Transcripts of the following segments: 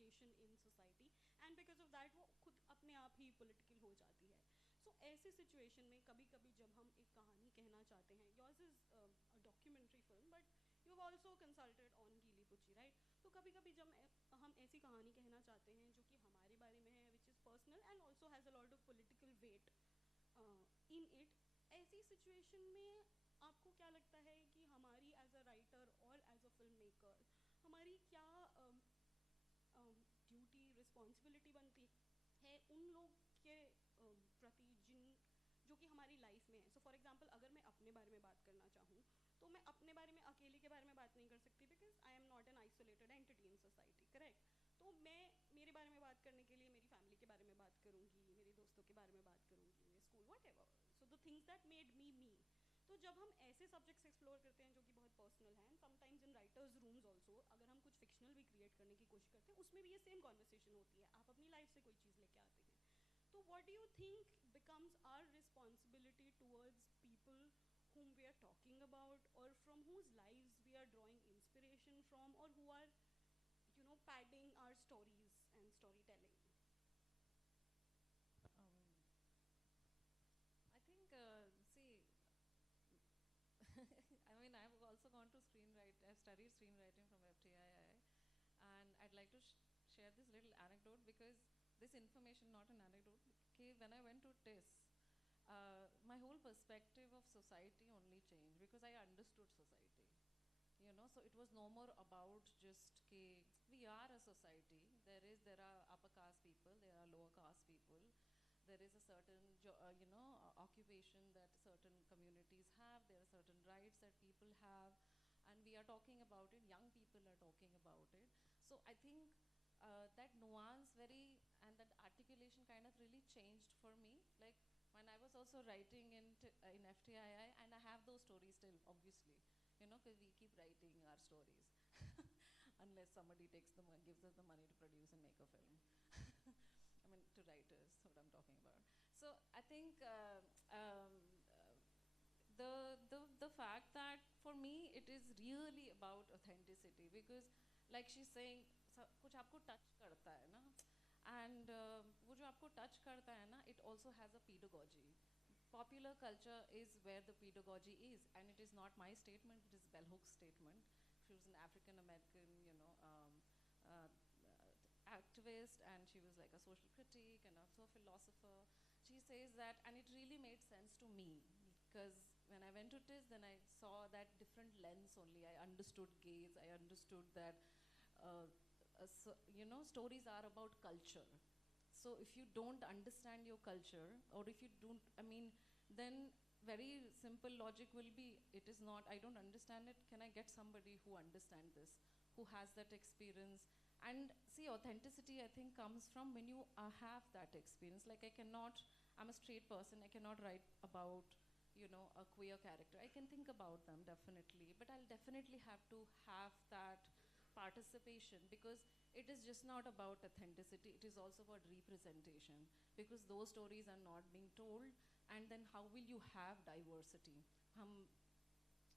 Location in society, and because of that वो खुद अपने आप ही पॉलिटिकल हो जाती है. सो ऐसी सिचुएशन में कभी कभी जब हम एक कहानी कहना चाहते हैं, yours is a documentary film but you have also consulted on गीली पुच्ची, राइट? तो कभी कभी जब हम ऐसी कहानी कहना चाहते हैं जो कि हमारे बारे में है, which is personal and also has a lot of political weight in it, ऐसी सिचुएशन में आपको क्या लगता है कि हमारी एज अ राइटर और एज अ फिल्म मेकर हमारी क्या ड्यूटी रिस्पॉन्सिबिलिटी बनती है उन लोग के प्रति जिन जो कि हमारी लाइफ में है? सो फॉर एग्जाम्पल अगर मैं अपने बारे में बात करना चाहूँ तो मैं अपने बारे में अकेले के बारे में बात नहीं कर सकती, because I am not an isolated entity in society, correct? तो मैं मेरे बारे में बात करने के लिए मेरी फैमिली के बारे में बात करूँगी, मेरे दोस्तों के बारे में बात करूँगी, मेरे school whatever, so the things that made me me. तो जब हम ऐसे सब्जेक्ट्स एक्सप्लोर करते हैं जो कि बहुत पर्सनल हैं, sometimes in writers rooms also, अगर हम कुछ फिक्शनल भी क्रिएट करने की कोशिश करते हैं उसमें भी ये सेम कॉन्वर्सेशन होती है, आप अपनी लाइफ से कोई चीज़ लेके आते हैं. तो what do you think becomes our responsibility towards people whom we are talking about, or from whose lives we are drawing inspiration from, or who are, you know, padding our stories and storytelling? I think, see, I mean, I've also gone to screenwrite. I've studied screenwriting from FTII, and I'd like to share this little anecdote because this information, not an anecdote. Okay, when I went to TIS, my whole perspective of society only changed because I understood society. You know, so it was no more about just we are a society. There are upper caste people, there are lower caste people. There is a certain occupation that certain communities have. There are certain rights that people have, and we are talking about it. Young people are talking about it. So I think that nuance and that articulation kind of really changed for me. Like when I was also writing in FTII, and I have those stories still, obviously, you know, because we keep writing our stories unless somebody gives us the money to produce and make a film. I mean, to writers, what I'm talking about. So I think the fact that for me it is really about authenticity, because like she's saying, कुछ आपको touch करता है ना, and वो जो आपको touch करता है ना, it also has a pedagogy. Popular culture is where the pedagogy is, and it is not my statement, it is Bell Hooks' statement. She was an African American, activist, and she was like a social critic and also a philosopher. She says that, and it really made sense to me, because when I went to TIS, then I saw that different lens only. I understood gaze, I understood that, stories are about culture. So if you don't understand your culture, or if you don't, then very simple logic will be, it is not, I don't understand it, can I get somebody who understands this, who has that experience? And see, authenticity, I think, comes from when you have that experience. Like I'm a straight person, I cannot write about, a queer character. I can think about them, definitely, but I'll definitely have to have that participation, because it is just not about authenticity, it is also about representation, because those stories are not being told, and then how will you have diversity?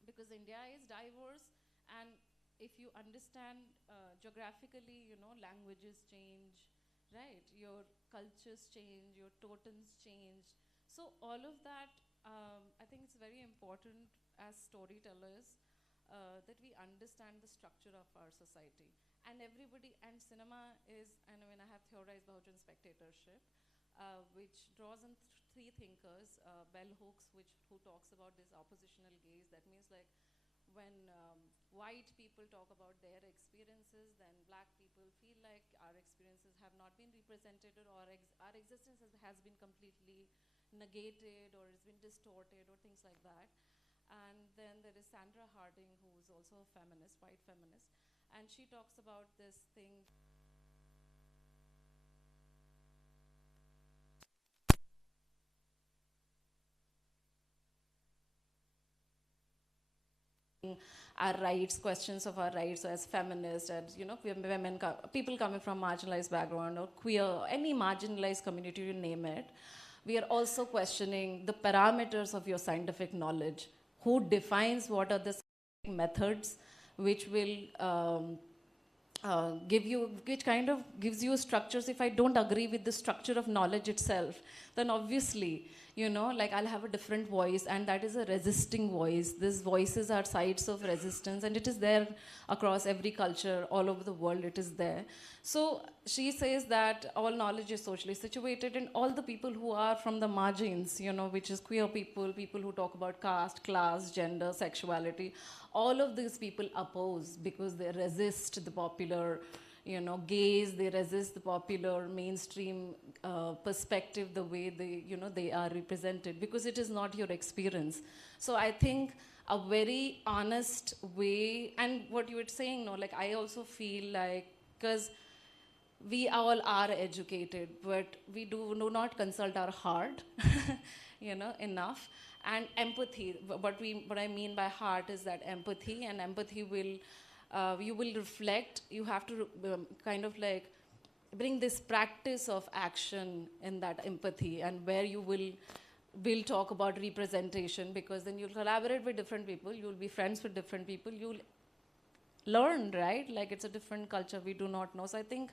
Because India is diverse, and if you understand geographically, languages change, right? Your cultures change, your totems change. So all of that, I think it's very important as storytellers that we understand the structure of our society. And cinema is, and when I have theorized Bahujan spectatorship, which draws in three thinkers, Bell Hooks, who talks about this oppositional gaze. That means like when white people talk about their experiences, then black people feel like our experiences have not been represented, or our existence has been completely negated, or it's been distorted, or things like that. And then there is Sandra Harding, who is also a feminist, white feminist, and she talks about this thing. Our rights, questions of our rights as feminists, and women, people coming from marginalized background or queer, any marginalized community, you name it. We are also questioning the parameters of your scientific knowledge. Who defines what are the methods which will which kind of gives you structures. If I don't agree with the structure of knowledge itself, then obviously, like I'll have a different voice, and that is a resisting voice. These voices are sides of resistance, and it is there across every culture, all over the world, it is there. So she says that all knowledge is socially situated, and all the people who are from the margins, which is queer people, people who talk about caste, class, gender, sexuality, all of these people oppose because they resist the popular, gaze, they resist the popular mainstream perspective, the way they are represented, because it is not your experience. So I think a very honest way, and what you were saying, like I also feel like, because we all are educated, but we do not consult our heart, enough. And empathy, what I mean by heart is that empathy, and empathy will, you will reflect, you have to kind of like bring this practice of action in that empathy, and where you will talk about representation, because then you'll collaborate with different people, you'll be friends with different people, you'll learn, right? Like it's a different culture, we do not know. So I think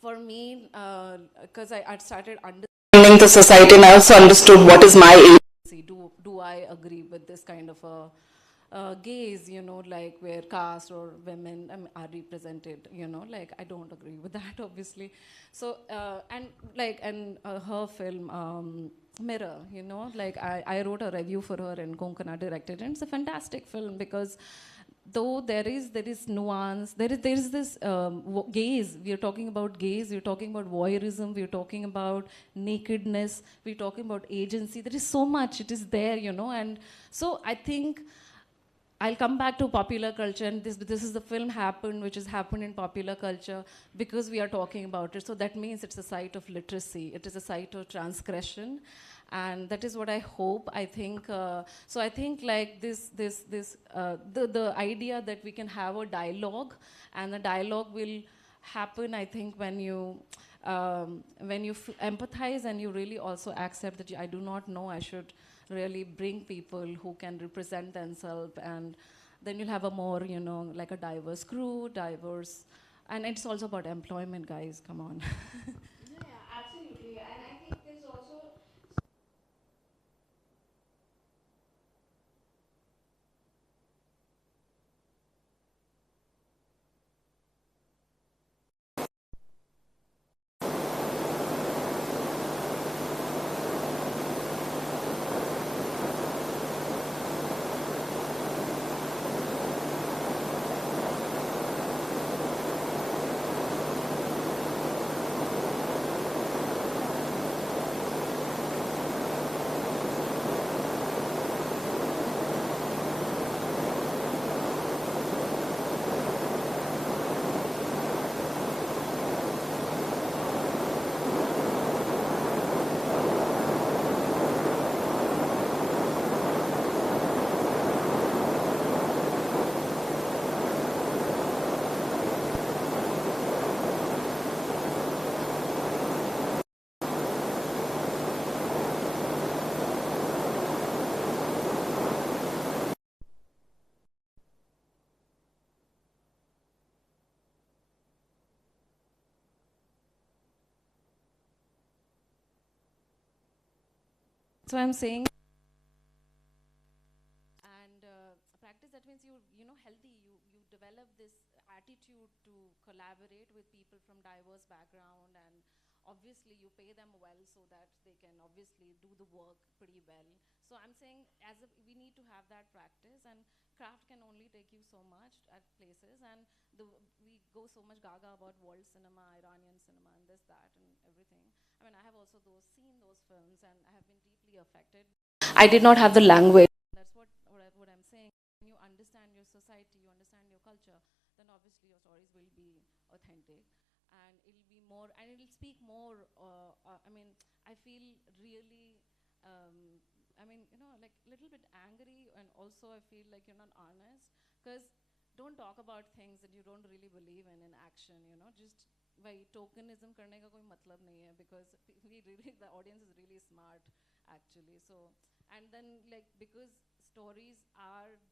for me, because I started understanding the society, and I also understood what is my agency. Do I agree with this kind of a gaze, like where caste or women are represented, like I don't agree with that, obviously. So, and her film, Mirror, like I wrote a review for her, and Konkana directed it, and it's a fantastic film, because though there is nuance, there is this gaze. We are talking about gaze, we're talking about voyeurism, we're talking about nakedness, we're talking about agency. There is so much, it is there, and so I think I'll come back to popular culture, and this is the film which has happened in popular culture because we are talking about it. So that means it's a site of literacy, it is a site of transgression, and that is what I hope. I think so. I think like the idea that we can have a dialogue, and the dialogue will happen, I think, when you empathize, and you really also accept that I do not know, I should really bring people who can represent themselves, and then you'll have a more, like a diverse crew, and it's also about employment, guys, come on. Yeah, absolutely. And I think there's also So I'm saying, and practice, that means healthy, you develop this attitude to collaborate with people from diverse background, and obviously you pay them well so that they can obviously do the work pretty well. So I'm saying, we need to have that practice, and craft can only take you so much at places, and we go so much gaga about world cinema, Iranian cinema, and this, that, and everything. I mean, I have also seen those films, and I have been deeply affected. I did not have the language. That's what I'm saying. When you understand your society, you understand your culture, then obviously your stories will be authentic, and it'll be more, and it'll speak more. I mean, I feel really, I mean, like a little bit angry, and also I feel like you're not honest, because don't talk about things that you don't really believe in action, just by tokenism karne ka koi matlab nahi hai, because the audience is really smart, actually. So, and then like, because stories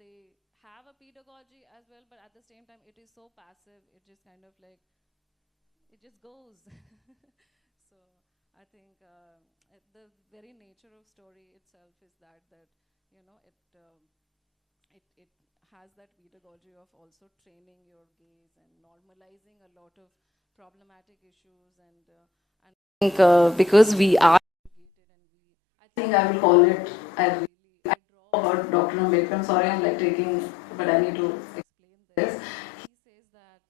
they have a pedagogy as well, but at the same time it is so passive, it just kind of like, it just goes. So I think the very nature of story itself is that you know, it has that pedagogy of also training your gaze and normalizing a lot of problematic issues, and I think because we are educated, and I think I will call it, I draw about Dr. Ambedkar. I'm sorry, I'm like taking, but I need to explain this. He says that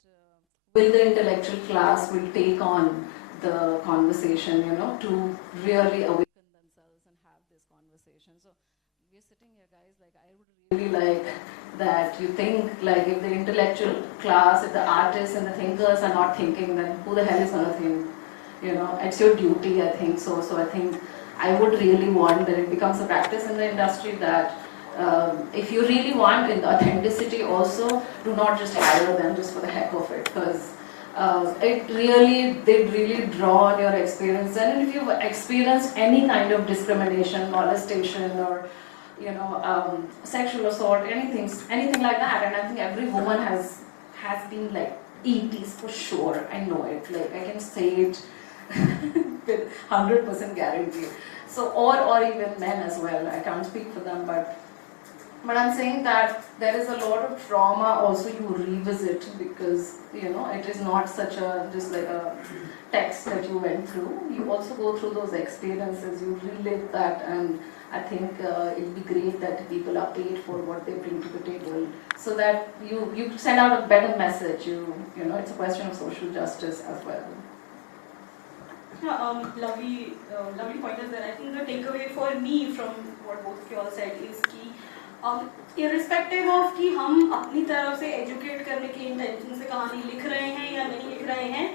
will the intellectual class will take on the conversation, you know, to really awaken themselves and have this conversation. So we're sitting here, guys, like I would really like that you think, like, if the intellectual class, if the artists and the thinkers are not thinking, then who the hell is going to think? You know, it's your duty, I think. So I think I would really want that it becomes a practice in the industry that if you really want authenticity also, do not just hire them just for the heck of it, because they really draw on your experience. And if you've experienced any kind of discrimination, molestation, or you know, sexual assault, anything like that, and I think every woman has been like ETs for sure. I know it. Like I can say it with 100% guarantee. So or even men as well. I can't speak for them, but I'm saying that there is a lot of trauma also you revisit, because you know it is not such a just like a text that you went through. You also go through those experiences, you relive that, and I think it'll be great that people are paid for what they bring to the table, so that you send out a better message. You know, it's a question of social justice as well. Yeah, lovely pointers there. I think the takeaway for me from what both of you all said is कि irrespective of कि हम अपनी तरफ से educate करने के intention से कहानी लिख रहे हैं या नहीं लिख रहे हैं,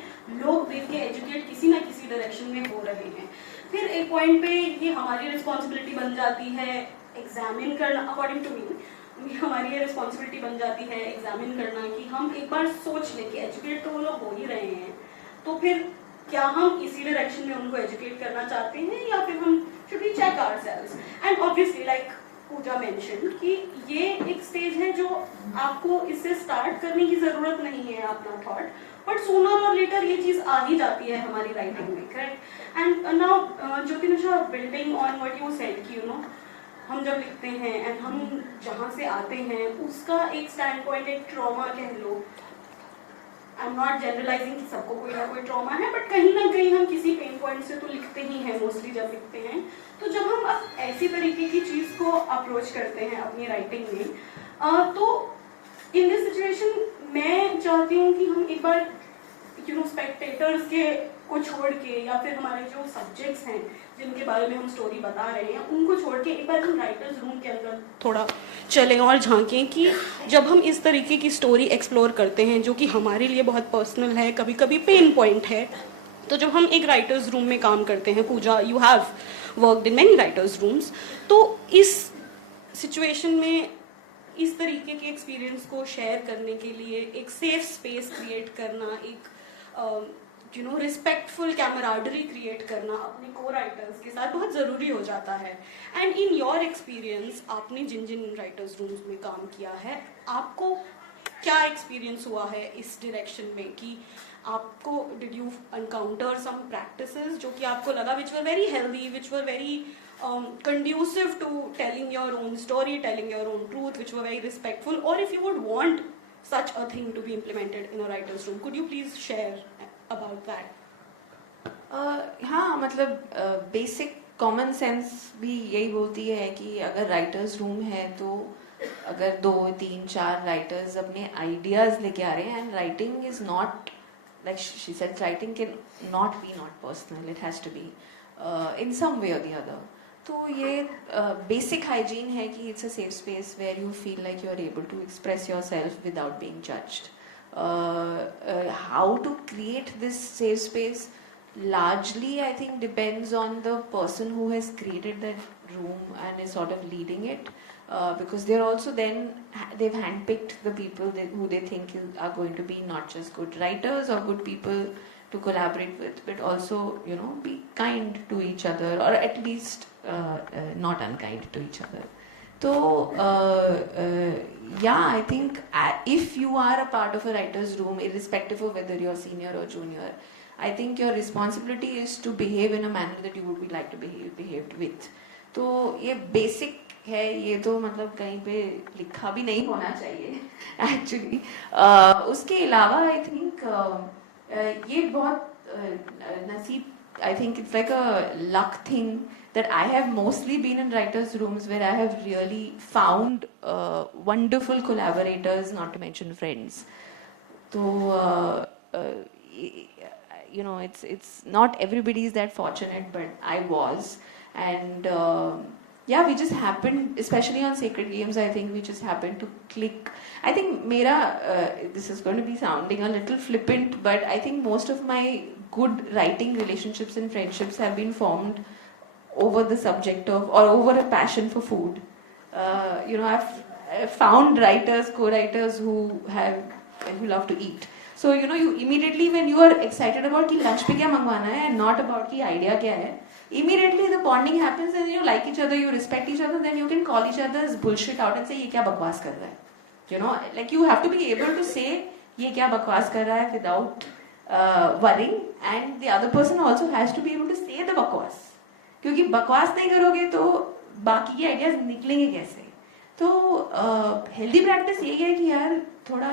लोग देख के educate किसी ना किसी direction में हो रहे हैं. फिर एक point पे ये हमारी responsibility बन जाती है examine करना, according to me हमारी ये responsibility बन जाती है examine करना कि हम एक बार सोच लें कि educate तो वो लोग हो ही रहे हैं, तो फिर क्या हम इसी डायरेक्शन में उनको एजुकेट करना चाहते हैं, या फिर हम should we check ourselves. And obviously like Puja mentioned कि ये एक स्टेज है जो आपको इससे स्टार्ट करने की जरूरत नहीं है अपना थॉट, बट सूनर और लेटर ये चीज आ ही जाती है हमारी राइटिंग में, correct. And now Jyoti Nisha, building on what you said कि यू नो हम जब लिखते हैं एंड हम जहाँ से आते हैं उसका एक स्टैंड पॉइंट, एक ट्रॉमा कह लो. आई एम नॉट जनरलाइजिंग कि सबको कोई ना कोई ट्रॉमा है, बट कहीं ना कहीं हम किसी पेन पॉइंट से तो लिखते ही हैं मोस्टली जब लिखते हैं. तो जब हम अब ऐसी तरीके की चीज़ को अप्रोच करते हैं अपनी राइटिंग में, तो इन दिस सिचुएशन मैं चाहती हूँ कि हम एक बार यू नो स्पेक्टेटर्स के को छोड़ के, या फिर हमारे जो सब्जेक्ट्स हैं जिनके बारे में हम स्टोरी बता रहे हैं उनको छोड़ के एक बार हम राइटर्स रूम के अंदर थोड़ा चलें और झांकें कि जब हम इस तरीके की स्टोरी एक्सप्लोर करते हैं जो कि हमारे लिए बहुत पर्सनल है, कभी कभी पेन पॉइंट है, तो जब हम एक राइटर्स रूम में काम करते हैं, Pooja you have worked in many writers rooms, तो इस सिचुएशन में इस तरीके के एक्सपीरियंस को शेयर करने के लिए एक सेफ स्पेस क्रिएट करना, एक you know respectful camaraderie create करना अपने को राइटर्स के साथ बहुत ज़रूरी हो जाता है. एंड इन योर एक्सपीरियंस, आपने जिन जिन राइटर्स रूम्स में काम किया है, आपको क्या एक्सपीरियंस हुआ है इस डायरेक्शन में कि आपको did you encounter some practices जो कि आपको लगा which were very healthy, which were very conducive to telling your own story, telling your own truth, which were very respectful, or if you would want such a thing to be implemented in a writer's room, could you please share about that? हाँ, मतलब basic common sense भी यही बोलती है कि अगर writers room है तो अगर 2, 3, 4 राइटर्स अपने आइडियाज लेके आ रहे हैं, and writing is not like she said, writing can not be not personal, it has to be in some way or the other. तो ये basic hygiene है कि it's a safe space where you feel like you are able to express yourself without being judged. How to create this safe space largely I think depends on the person who has created that room and is sort of leading it. Because they're also they've handpicked the people who they think are going to be not just good writers or good people to collaborate with, but also, you know, be kind to each other, or at least not unkind to each other. So yeah, I think if you are a part of a writer's room, irrespective of whether you're senior or junior, I think your responsibility is to behave in a manner that you would be like to behaved with. तो ये basic है, ये तो मतलब कहीं पे लिखा भी नहीं होना चाहिए actually. उसके अलावा I think ये बहुत नसीब, I think it's like a luck thing that I have mostly been in writers' rooms where I have really found wonderful collaborators, not to mention friends. So, you know, it's not everybody is that fortunate, but I was. And yeah, we just happened, especially on Sacred Games, I think we just happened to click. I think this is going to be sounding a little flippant, but I think most of my good writing relationships and friendships have been formed over the subject of, or over a passion for food. You know, I've found writers, co-writers who love to eat. So, you know, you immediately, when you are excited about ki lunch pe kya mangwana hai and not about ki idea kya hai, immediately the bonding happens and you like each other, you respect each other, then you can call each other's bullshit out and say, ye kya bakwas kar raha hai. You know, like you have to be able to say, ye kya bakwas kar raha hai without worrying, and the other person also has to be able to say the bakwas. क्योंकि बकवास नहीं करोगे तो बाकी के ideas निकलेंगे कैसे. तो हेल्दी प्रैक्टिस ये है कि यार थोड़ा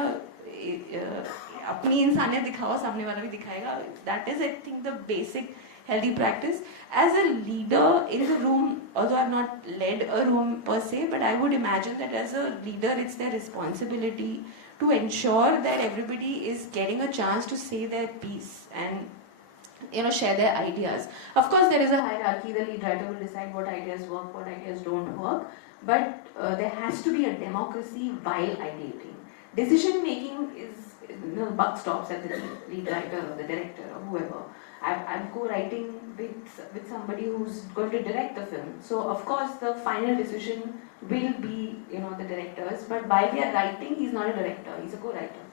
अपनी इंसानियत दिखाओ, सामने वाला भी दिखाएगा. That is I think the basic healthy practice. As a leader in the room, although I've not led a room per se, but I would imagine that as a leader it's their responsibility to ensure that everybody is getting a chance to say their piece and, you know, share their ideas. Of course, there is a hierarchy. The lead writer will decide what ideas work, what ideas don't work. But there has to be a democracy while ideating. Decision making is, you know, buck stops at the lead writer or the director or whoever. I'm co-writing with somebody who's going to direct the film. So of course the final decision will be, you know, the director's. But while we are writing, he's not a director. He's a co-writer.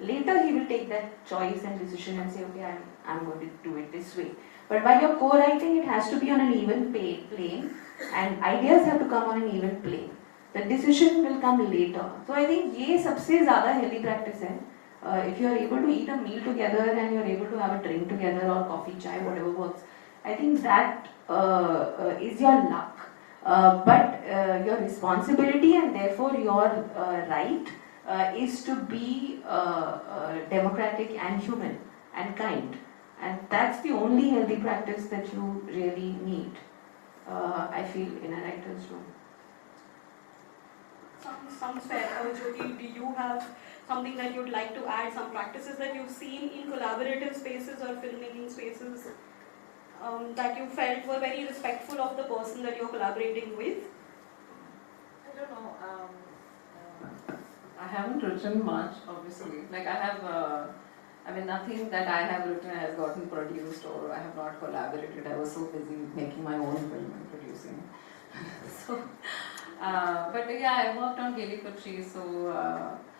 Later he will take that choice and decision and say, okay, I'm going to do it this way. But while you're co-writing, it has to be on an even plane, and ideas have to come on an even plane. The decision will come later. So I think ये सबसे ज़्यादा healthy practice है. If you are able to eat a meal together and you are able to have a drink together or coffee, chai, whatever works, I think that is your luck. But your responsibility and therefore your right is to be democratic and human and kind. And that's the only healthy practice that you really need, I feel, in a writer's room. Sounds fair. Jyoti, do you have something that you'd like to add, some practices that you've seen in collaborative spaces or filmmaking spaces that you felt were very respectful of the person that you're collaborating with? I don't know. I haven't written much, obviously. Like I have, nothing that I have written has gotten produced, or I have not collaborated. I was so busy making my own film and producing. So, but yeah, I worked on Geeli Pucchi, so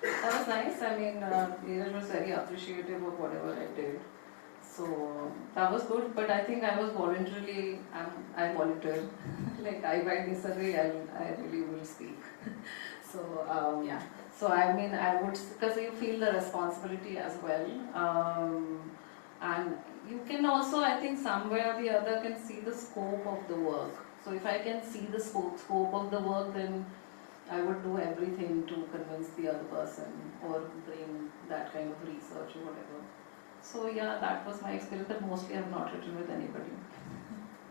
that was nice. I mean, Neeraj was very appreciative of whatever I did. So that was good, but I think I was voluntarily, I volunteered. Like I disagree, I really will speak. So yeah. So I mean, I would, because you feel the responsibility as well. And you can also, I think somewhere or the other can see the scope of the work. So if I can see the scope of the work, then I would do everything to convince the other person or bring that kind of research or whatever. So yeah, that was my experience, but mostly I have not written with anybody.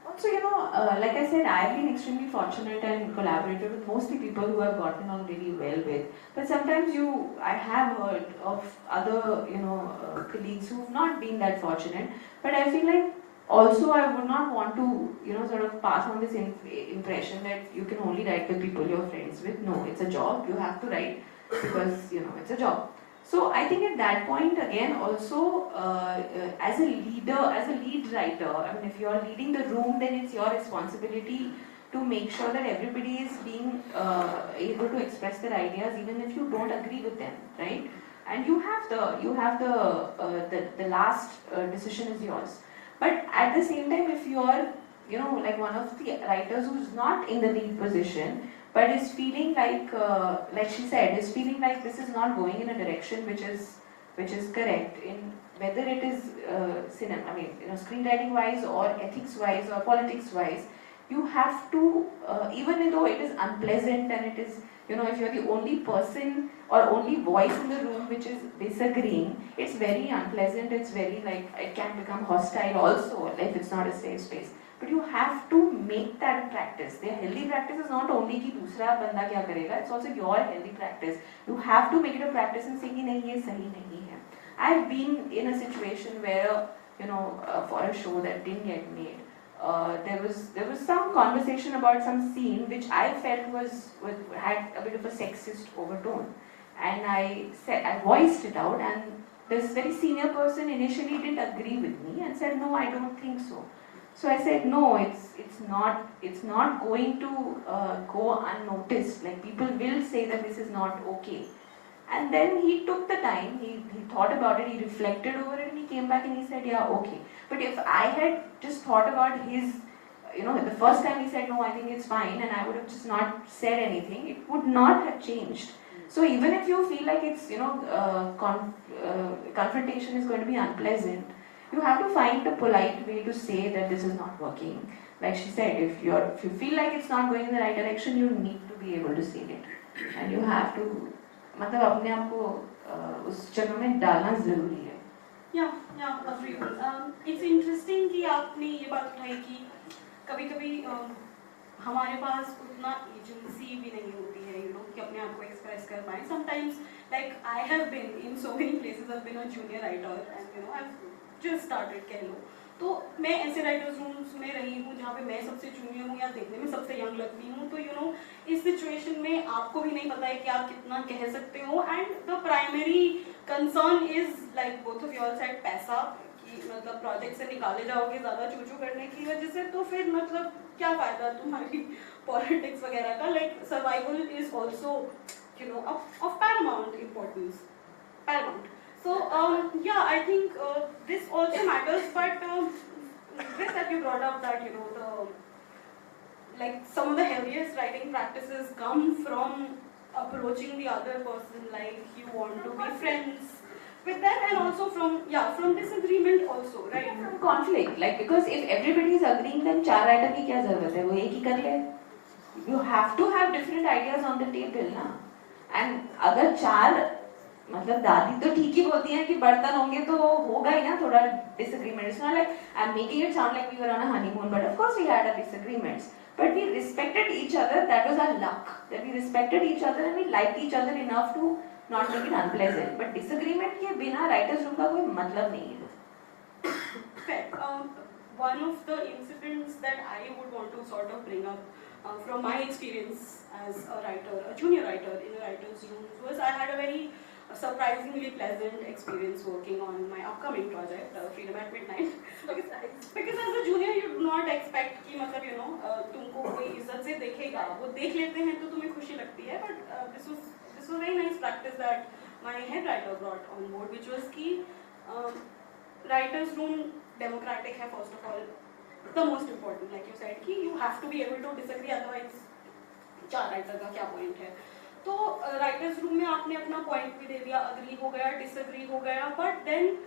Also, you know, like I said, I've been extremely fortunate and collaborated with mostly people who I've gotten on really well with. But sometimes I have heard of other, you know, colleagues who've not been that fortunate. But I feel like also I would not want to, you know, sort of pass on this impression that you can only write with people you're friends with. No, it's a job. You have to write because, you know, it's a job. So I think at that point, again, also as a leader, as a lead writer, I mean, if you're leading the room, then it's your responsibility to make sure that everybody is being able to express their ideas, even if you don't agree with them, right? And you have the last decision is yours. But at the same time, if you're, you know, like one of the writers who's not in the lead position, but is feeling like she said, is feeling like this is not going in a direction which is correct in whether it is cinema, I mean, screenwriting wise or ethics wise or politics wise. You have to, even though it is unpleasant and it is, if you're the only person or only voice in the room which is disagreeing, it's very unpleasant, it's very it can become hostile also if it's not a safe space. But you have to make that a practice. The healthy practice is not only कि दूसरा बंदा क्या करेगा, it's also your healthy practice. You have to make it a practice and say कि नहीं ये सही नहीं है. I've been in a situation where, for a show that didn't get made, there was some conversation about some scene which I felt had a bit of a sexist overtone, and I voiced it out, and this very senior person initially didn't agree with me and said, no, I don't think so. So I said, no, it's not going to go unnoticed. Like, people will say that this is not okay. And then he took the time, he thought about it, he reflected over it, and he came back and he said, yeah, okay. But if I had just thought about his, the first time he said, no, I think it's fine, and I would have just not said anything, it would not have changed. So even if you feel like it's, confrontation is going to be unpleasant, you have to find a polite way to say that this is not working. Like she said, if you feel like it's not going in the right direction, you need to be able to say it. And you have to, मतलब अपने आप को उस जगह में डालना जरूरी है. Yeah, agreeable. It's interesting कि आपने ये बात उठाई कि कभी-कभी हमारे पास उतना एजेंसी भी नहीं होती है, कि अपने आप को एक्सप्रेस कर पाएं. Sometimes, like I have been in so many places, I've been a junior writer, and I've just started, कह लो. तो मैं ऐसे राइटर्स रूम्स में रही हूँ जहाँ पे मैं सबसे जूनियर हूँ या देखने में सबसे यंग लगती हूँ. तो इस सिचुएशन में आपको भी नहीं पता है कि आप कितना कह सकते हो, and the primary concern is like both of your side पैसा, कि मतलब प्रोजेक्ट से निकाले जाओगे ज़्यादा चूचू करने की वजह से, तो फिर मतलब क्या फ़ायदा तुम्हारी पॉलिटिक्स वगैरह का. Like survival is also of Paramount importance, paramount. So yeah, I think this also matters, but great that you brought up that some of the healthiest writing practices come from approaching the other person like you want to be friends with them, and also from disagreement also, right? From conflict, because if everybody is agreeing, then चार writer की क्या ज़रूरत है, वो एक ही कर ले. You have to have different ideas on the table, ना. And अगर चार मतलब दादी तो ठीक ही बोलती हैं कि बर्तन होंगे तो होगा ही ना थोड़ा disagreement. It's not like I'm making it sound like we were on a honeymoon, but of course we had our disagreements. But we respected each other. That was our luck. That we respected each other and we liked each other enough to not make it unpleasant. But disagreement के बिना writers room का कोई मतलब नहीं है. Fair. One of the incidents that I would want to sort of bring up from my experience as a writer, a junior writer in a writer's room, was I had a very surprisingly pleasant experience working on my upcoming project, Freedom at Midnight. Because as a junior, you do not expect कि मतलब तुमको कोई इज्जत से देखेगा. वो देख लेते हैं तो तुम्हें खुशी लगती है. But this was very nice practice that my head writer brought on board, which was कि writers room democratic है first of all. The most important, like you said, कि you have to be able to disagree, otherwise चार writer का क्या point है. तो writers room में आपने अपना पॉइंट भी दे दिया, अग्री हो गया, डिसएग्री हो गया, but then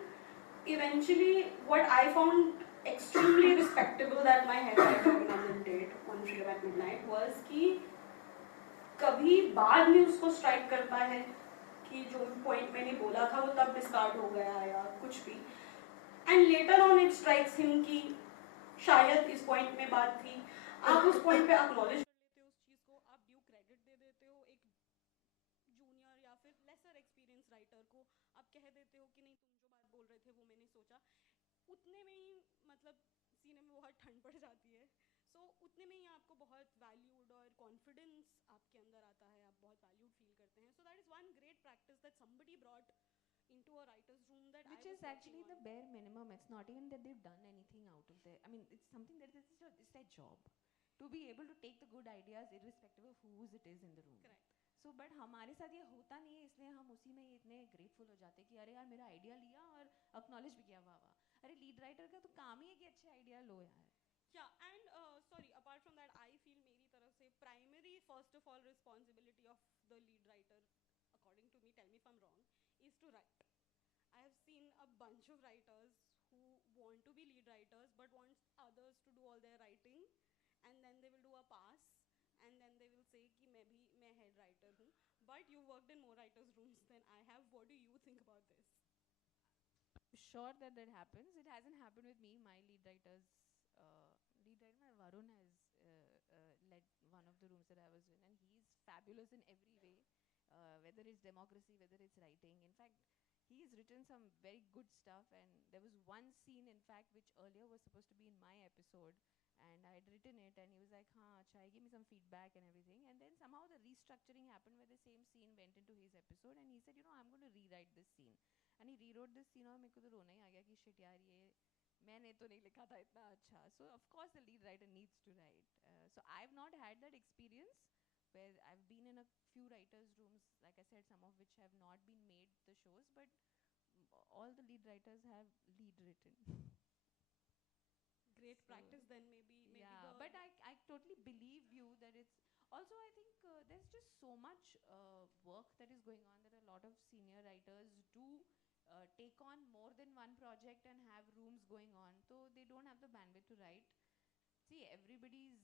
eventually what I found extremely respectable that my head writer did on freedom at midnight was कि कभी बाद में उसको स्ट्राइक करता है कि जो पॉइंट मैंने बोला था वो तब डिस्कार्ड हो गया या कुछ भी, and later on it strikes him कि शायद इस पॉइंट में बात थी. आप उस पॉइंट पे एक्नॉलेज उतने में ही मतलब सीने में बहुत ठंड पड़ जाती है. सो उतने में ही आपको बहुत वैल्यूड और कॉन्फिडेंस आपके अंदर आता है, आप बहुत वैल्यूड फील करते हैं. So that is one great practice that somebody brought into a writer's room that which is actually the bare minimum. It's not even that they've done anything out of their, I mean, it's something that it's their job to be able to take the good ideas irrespective of whose it is in the room. Correct. So but हमारे साथ ये होता नहीं है, इसलिए हम उसी में इतने ग्रेटफुल हो जाते हैं कि अरे यार मेरा आइडिया लिया और एक्नॉलेज भी किया, वाह वाह. अरे लीड राइटर का तो काम ही है कि अच्छे आइडिया लो यार. Yeah, and sorry, apart from that, I feel मेरी तरफ से primary, first of all, responsibility of the lead writer, according to me, tell me if I'm wrong, is to write. I have seen a bunch of writers who want to be lead writers but want others to do all their writing, and then they will do a pass, and then they will say कि मैं head writer हूँ. But you worked in more writers' rooms than I have. What do you think about this? Sure that happens. It hasn't happened with me. My lead writer, Varun, has led one of the rooms that I was in, and he's fabulous in every way, whether it's democracy, whether it's writing. In fact, he's written some very good stuff, and there was one scene, in fact, which earlier was supposed to be in my episode, and I had written it, and he was like, acha, give me some feedback and everything. And then somehow the restructuring happened where the same scene went into his episode, and he said, I'm going to rewrite this scene. And he rewrote this scene, और मेरे को तो रोना ही आ गया कि shit यार, ये मैंने तो नहीं लिखा था इतना अच्छा. So of course the lead writer needs to write. So I've not had that experience where I've been in a few writers' rooms, like I said, some of which have not been made the shows, but all the lead writers have lead written. Great practice then, maybe. Yeah, but I totally believe you that it's also, I think there's just so much work that is going on that a lot of senior writers do take on more than one project and have rooms going on, so they don't have the bandwidth to write. See, everybody's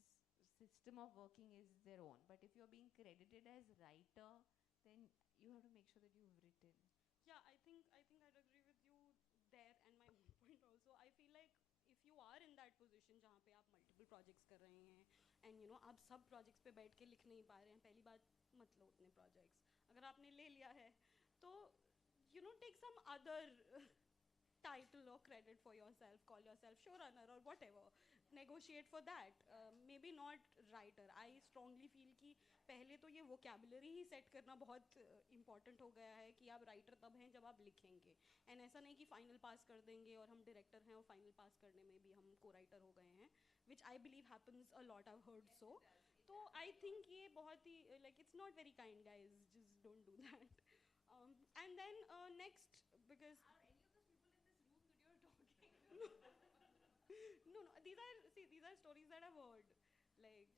system of working is their own, but if you're being credited as writer, then you have to make sure that you've written. Yeah, I think I'd agree with you there, and my own point also. I feel like if you are in that position जहाँ पे आप multiple projects कर रहे हैं, and आप सब projects पे बैठ के लिख नहीं पा रहे हैं, पहली बात मत लो उतने projects. अगर आपने ले लिया है, तो take some other title or credit for yourself, call yourself showrunner or whatever, negotiate for that. Maybe not writer. I strongly feel कि पहले तो ये vocabulary ही set करना बहुत important हो गया है कि आप writer तब हैं जब आप लिखेंगे, and ऐसा नहीं कि final pass कर देंगे और हम director हैं और final pass करने में भी हम co-writer हो गए हैं, which I believe happens a lot. I've heard so. तो I think ये बहुत ही like it's not very kind, guys. Just don't do that. And then next, because are any of those people in this room that you're talking? no, these are stories that I've heard. Like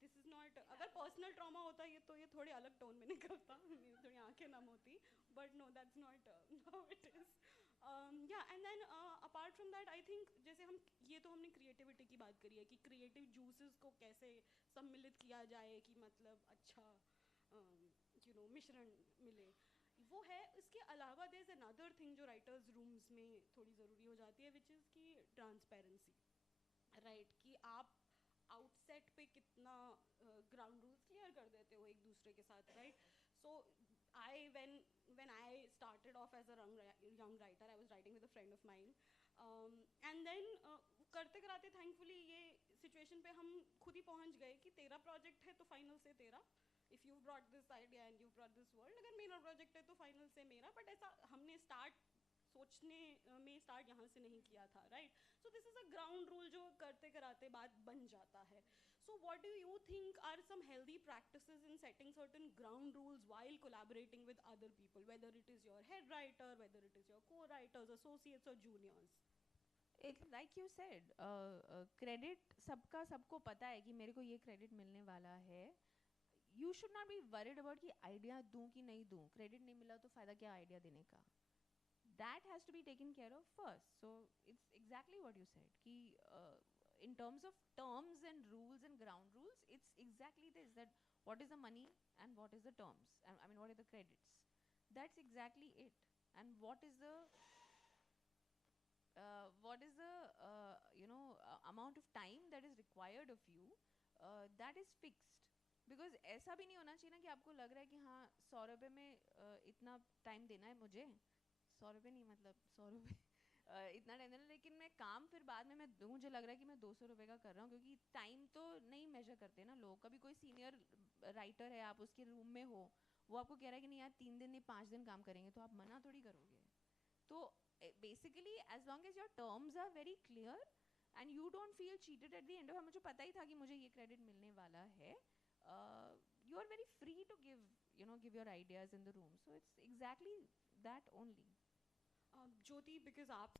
this is not. अगर personal trauma होता ये तो ये थोड़ी अलग tone में निकलता, मेरी थोड़ी आंखें नम होती. But no, that's not how it is. Yeah, and then apart from that, I think जैसे हम ये तो हमने creativity की बात करी है कि creative juices को कैसे सम्मिलित किया जाए कि मतलब अच्छा मिश्रण मिले, वो है. इसके अलावा there's another thing जो writers rooms में थोड़ी ज़रूरी हो जाती है, which is कि transparency, right? कि आप outset पे कितना ground rules clear कर देते हो एक दूसरे के साथ, right? So when I started off as a young writer, I was writing with a friend of mine, and then करते कराते thankfully ये situation पे हम खुद ही पहुंच गए कि तेरा project है तो final से तेरा. If you brought this idea and you brought this world, अगर मेरा project है तो final से मेरा. But ऐसा हमने सोचने में start यहाँ से नहीं किया था, right? So this is a ground rule जो करते कराते बात बन जाता है. So what do you think are some healthy practices in setting certain ground rules while collaborating with other people, whether it is your head writer, whether it is your co-writers, associates or juniors? It's like you said, credit सबको पता है कि मेरे को ये credit मिलने वाला है. You should not be worried about कि idea दूँ कि नहीं दूँ. Credit नहीं मिला तो फ़ायदा क्या idea देने का? That has to be taken care of first. So it's exactly what you said. कि in terms of terms and rules and ground rules, it's exactly this, that what is the money and what is the terms. I mean, what are the credits? That's exactly it. And what is the amount of time that is required of you, that is fixed. Because ऐसा भी नहीं होना चाहिए ना कि आपको लग रहा है कि हाँ 100 रुपये में इतना टाइम देना है मुझे, 100 रुपये नहीं मतलब 100 रुपये इतना टाइम देना, लेकिन मैं काम फिर बाद में मुझे लग रहा है कि मैं 200 रुपये का कर रहा हूँ, क्योंकि टाइम तो नहीं मेजर करते ना लोग. कभी कोई सीनियर राइटर है, आप उसके रूम में हो, वो आपको कह रहा है कि नहीं यार 3 दिन नहीं 5 दिन काम करेंगे, तो आप मना थोड़ी करोगे. तो basically as long as your terms are very clear and you don't feel cheated at the end of, मुझे पता ही था कि मुझे ये credit मिलने वाला है, you are very free to give your ideas in the room. So it's exactly that only. Jyoti, because आप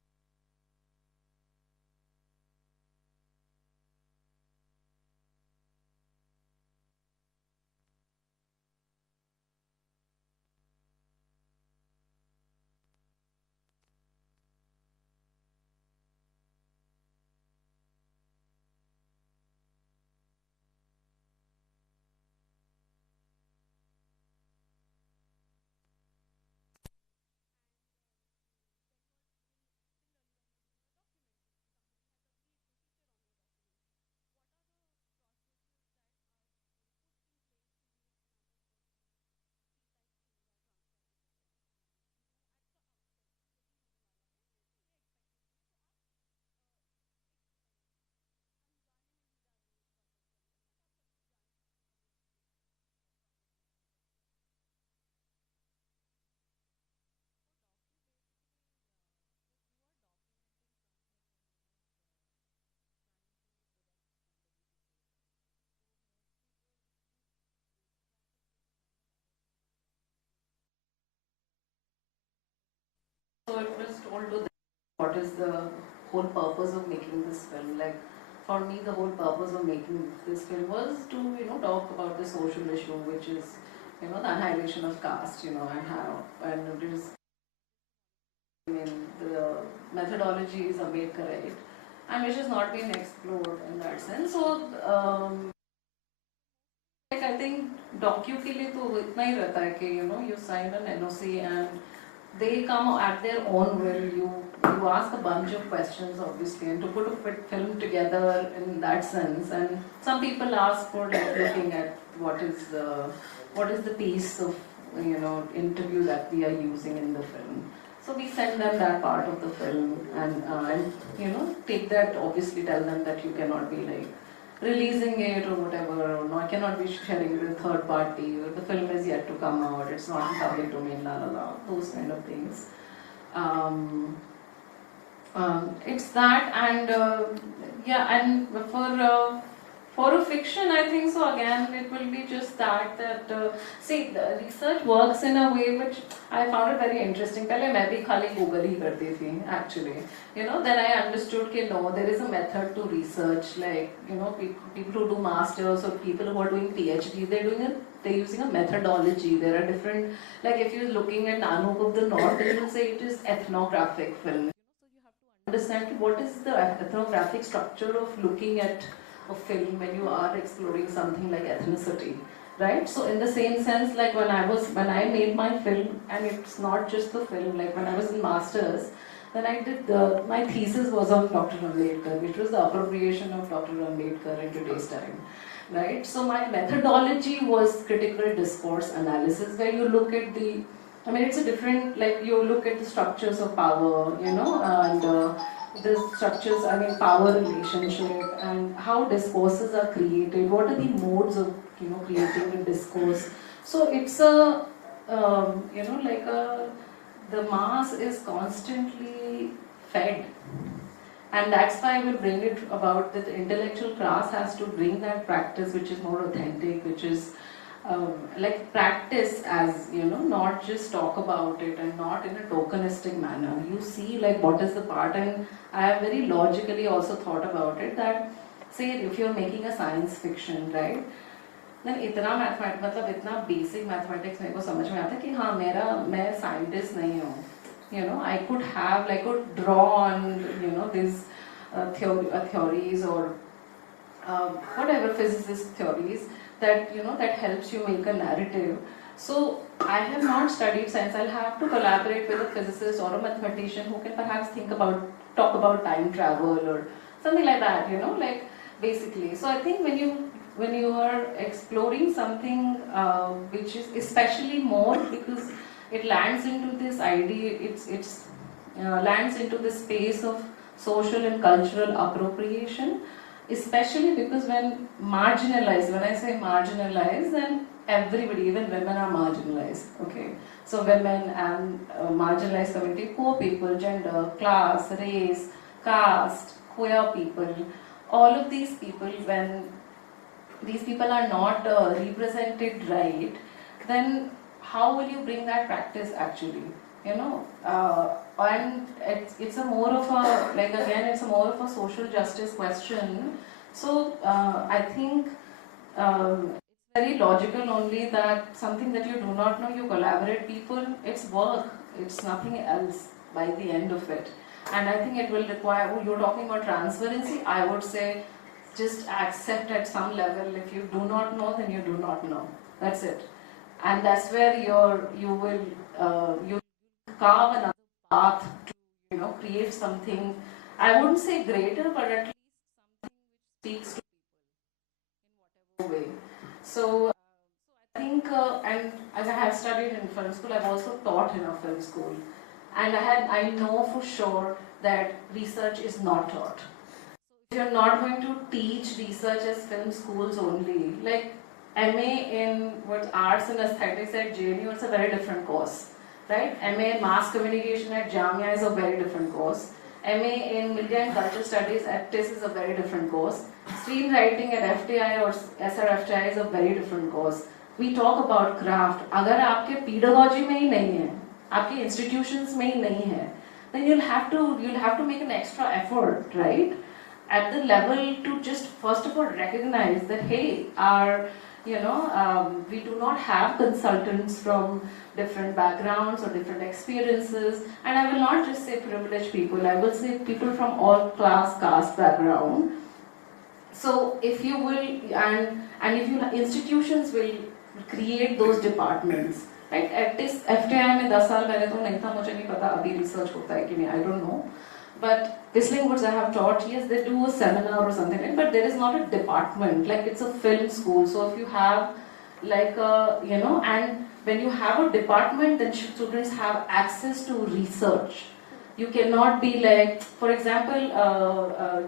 So it was told to them what is the whole purpose of making this film. Like for me, the whole purpose of making this film was to talk about the social issue, which is the annihilation of caste, and how and it is. I mean, the methodology is Ambedkarite, and which has not been explored in that sense. So, like I think docu के लिए तो इतना ही रहता है कि you sign an NOC and they come at their own will. You ask a bunch of questions, obviously, and to put a film together in that sense. And some people ask for looking at what is the piece of interview that we are using in the film. So we send them that part of the film and take that, obviously tell them that you cannot be like releasing it or whatever, or no, I cannot be sharing it with third party, or the film is yet to come out, it's not in public domain, those kind of things. It's that, and and for a fiction, I think so. Again, it will be just that see, the research works in a way which I found it very interesting. पहले मैं भी खाली Google ही करती थी, actually. Then I understood that no, there is a method to research. Like people who do masters or people who are doing PhD, they're using a methodology. There are different. Like if you're looking at Anoop of the North, they will say it is ethnographic film. So you have to understand what is the ethnographic structure of looking at a film when you are exploring something like ethnicity, right? So in the same sense, like when I made my film, and it's not just the film, like when I was in masters, then I did my thesis was on Dr. Ambedkar, which was the appropriation of Dr. Ambedkar in today's time, right? So my methodology was critical discourse analysis, where you look at it's a different, like you look at the structures of power, and the structures, power relationship, and how discourses are created, what are the modes of, creating a discourse. So it's the mass is constantly fed. And that's why I will bring it about that the intellectual class has to bring that practice which is more authentic, which is like practice as, not just talk about it and not in a tokenistic manner. You see like what is the part, and I have very logically also thought about it that, say if you're making a science fiction, right? Then इतना mathematics मतलब इतना basic mathematics मेरे को समझ में आता है कि हाँ मैं साइंटिस्ट नहीं हूँ, I could draw on these theories or whatever physicist theories that that helps you make a narrative. So I have not studied science. I'll have to collaborate with a physicist or a mathematician who can perhaps talk about time travel or something like that, like basically. So I think when you are exploring something which is especially more because it lands into this idea, it's lands into the space of social and cultural appropriation, especially because when I say marginalized, then everybody, even women are marginalized, okay? So women and marginalized community, poor people, gender, class, race, caste, queer people, all of these people, when these people are not represented right, then how will you bring that practice actually? And it's a more of a, like again, it's a more of a social justice question. So I think it's very logical only that something that you do not know, you collaborate people, it's work, it's nothing else by the end of it. And I think it will require, you're talking about transparency, I would say just accept at some level, if you do not know, then you do not know. That's it. And that's where you will carve another path to create something, I wouldn't say greater, but at least something which speaks to people in whatever way. So I think, and as I have studied in film school, I've also taught in a film school, and I know for sure that research is not taught. So if you're not going to teach research as film schools only, like MA in arts and aesthetics at JNU, it's a very different course. Right? MA in Mass Communication at Jamia is a very different course. MA in Media and Culture Studies at TIS is a very different course. Screenwriting at FTII or SRFTI is a very different course. We talk about craft. अगर आपके pedagogy में ही नहीं है, आपके institutions में ही नहीं है, then you'll have to make an extra effort, right? At the level to just first of all recognize that, hey, we do not have consultants from different backgrounds or different experiences, and I will not just say privileged people, I will say people from all class, caste background. So if you will, and if you, institutions will create those departments, right? At this FTII में 10 साल पहले तो नहीं था, मुझे नहीं पता अभी research होता है कि नहीं, I don't know. But Whistling Woods I have taught, yes, they do a seminar or something like that, but there is not a department, like it's a film school. So if you have like a, and when you have a department, then students have access to research. You cannot be like, for example,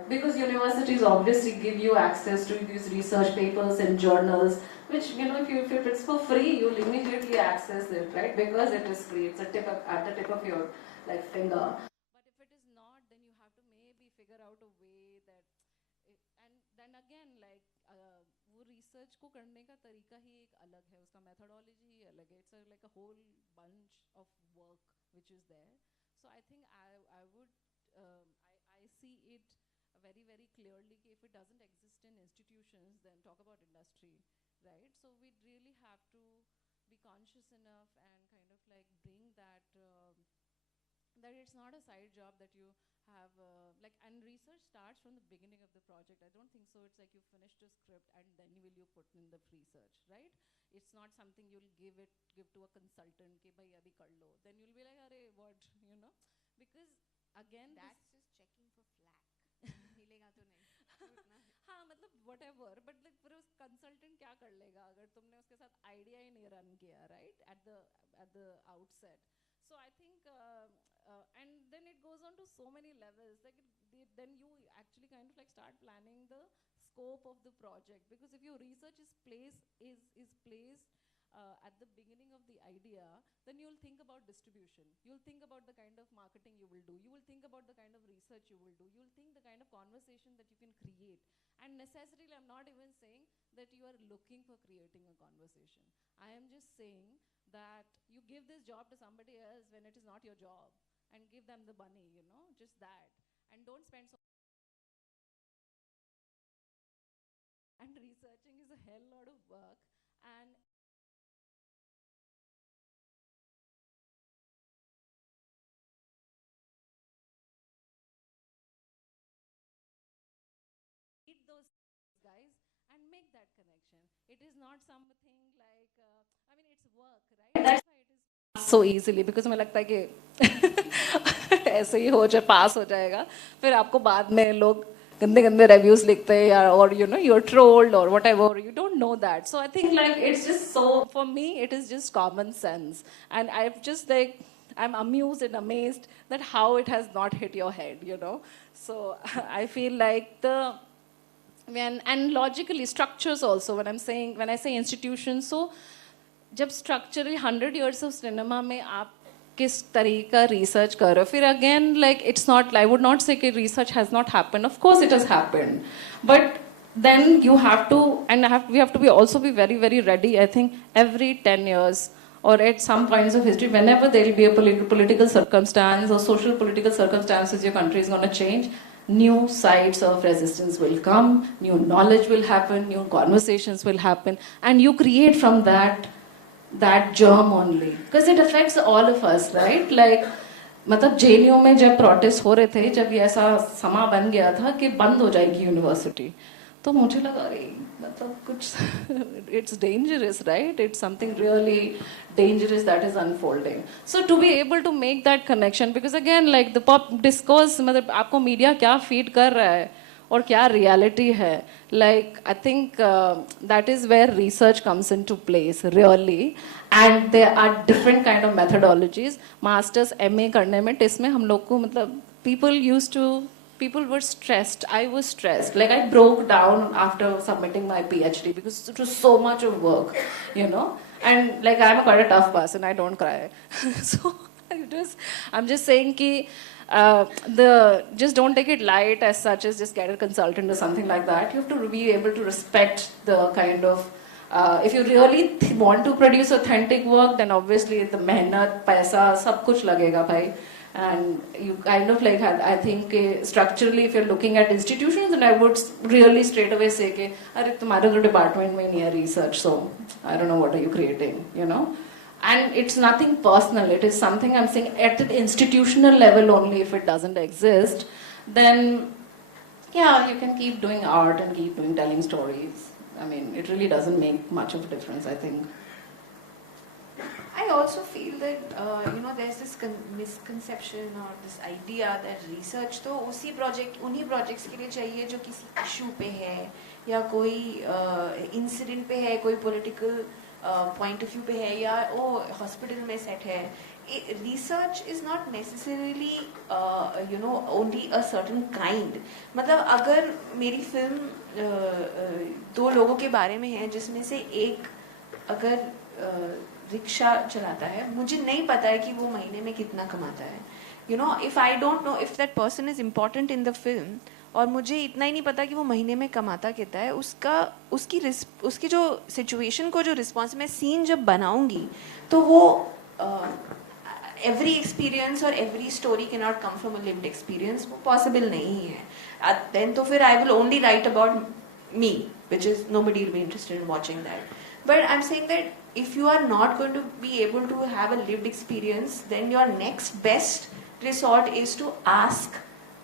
because universities obviously give you access to these research papers and journals, which, if it's for free, you'll immediately access it, right? Because it is free, it's at the tip of your finger. But if it is not, then you have to maybe figure out a way that, and then again, वो research को करने का तरीका ही एक अलग है, उसका methodology ही अलग है. It's like a whole bunch of work which is there. So I think I would I see it very, very clearly. If it doesn't exist in institutions, then talk about industry, right? So we really have to be conscious enough and kind of bring that that it's not a side job that you have and research starts from the beginning of the project. I don't think so. It's like you finished a script and then will you put in the research, right? It's not something you'll give to a consultant ke bhai abhi kar lo. Then you'll be like, arey what, because again that's just checking for flack. मिलेगा तो नहीं. हाँ मतलब whatever, but फिर उस consultant क्या कर लेगा अगर तुमने उसके साथ idea ही नहीं run किया, right, at the outset. So I think and then it goes on to so many levels, then you actually kind of start planning the scope of the project, because if your research is placed at the beginning of the idea, then you'll think about distribution, you'll think about the kind of marketing you will do, you will think about the kind of research you will do, you'll think the kind of conversation that you can create. And necessarily, I'm not even saying that you are looking for creating a conversation. I am just saying that you give this job to somebody else when it is not your job, and give them the money, just that. And don't spend so. And researching is a hell lot of work. And meet those guys and make that connection. It is not something like, it's work, right? That's why it is so easily, because मुझे लगता है कि ऐसे ही हो जाए, पास हो जाएगा, फिर आपको बाद में लोग गंदे गंदे रिव्यूज लिखते हैं या or you're trolled or whatever, you don't know that. So I think it's just so, for me it is just common sense, and I've just I'm amused and amazed that how it has not hit your head, So I feel like and logically structures also, when I say institutions, so जब structurally 100 years of cinema में आप किस तरीका research कर रहे हो, फिर again it's not, I would not say that research has not happened. Of course it has happened, but then you have to, and we have to also be very, very ready. I think every 10 years or at some points of history, whenever there will be a political circumstance or social political circumstances, your country is going to change, new sides of resistance will come, new knowledge will happen, new conversations will happen, and you create from that germ only, because it affects all of us, right? मतलब JNU में जब protest हो रहे थे, जब ये ऐसा समा बन गया था कि बंद हो जाएगी यूनिवर्सिटी, तो मुझे लगा मतलब कुछ it's dangerous, right? It's something really dangerous that is unfolding. So to be able to make that connection, because again the pop discourse, मतलब आपको मीडिया क्या फीड कर रहा है और क्या reality है, I think that is where research comes into place really, and there are different kind of methodologies. Masters MA करने में इसमें हम लोग को मतलब people were stressed. I was stressed. I broke down after submitting my PhD because it was so much of work, and I'm quite a tough person, I don't cry. So I'm just saying ki just don't take it light as such as just get a consultant or something like that. You have to be able to respect the kind of if you really want to produce authentic work, then obviously the mehnat, paisa, sab kuch lagega bhai. And you kind of like, I think structurally if you're looking at institutions, and I would really straight away say कि अरे तुम्हारे तो department में नहीं है research, so I don't know what are you creating, you know. And it's nothing personal, it is something I'm saying at the institutional level only. If it doesn't exist, then yeah, you can keep doing art and keep doing telling stories. I mean, it really doesn't make much of a difference, I think. I also feel that there's this misconception or this idea that research तो उन्हीं projects के लिए चाहिए जो किसी issue पे है या कोई incident पे है, कोई political point of view पे है या hospital में set है. Research is not necessarily only a certain kind. मतलब अगर मेरी film 2 लोगों के बारे में है जिसमें से एक अगर रिक्शा चलाता है, मुझे नहीं पता है कि वो महीने में कितना कमाता है. If I don't know if that person is important in the film, और मुझे इतना ही नहीं पता कि वो महीने में कमाता कितना है, उसकी जो सिचुएशन को जो रिस्पॉन्स मैं सीन जब बनाऊंगी तो वो एवरी एक्सपीरियंस और every story can not come from a lived experience, वो पॉसिबल नहीं है. देन तो फिर I will only right about me, which is nobody will be interested in watching that. But I'm saying that if you are not going to be able to have a lived experience, then your next best resort is to ask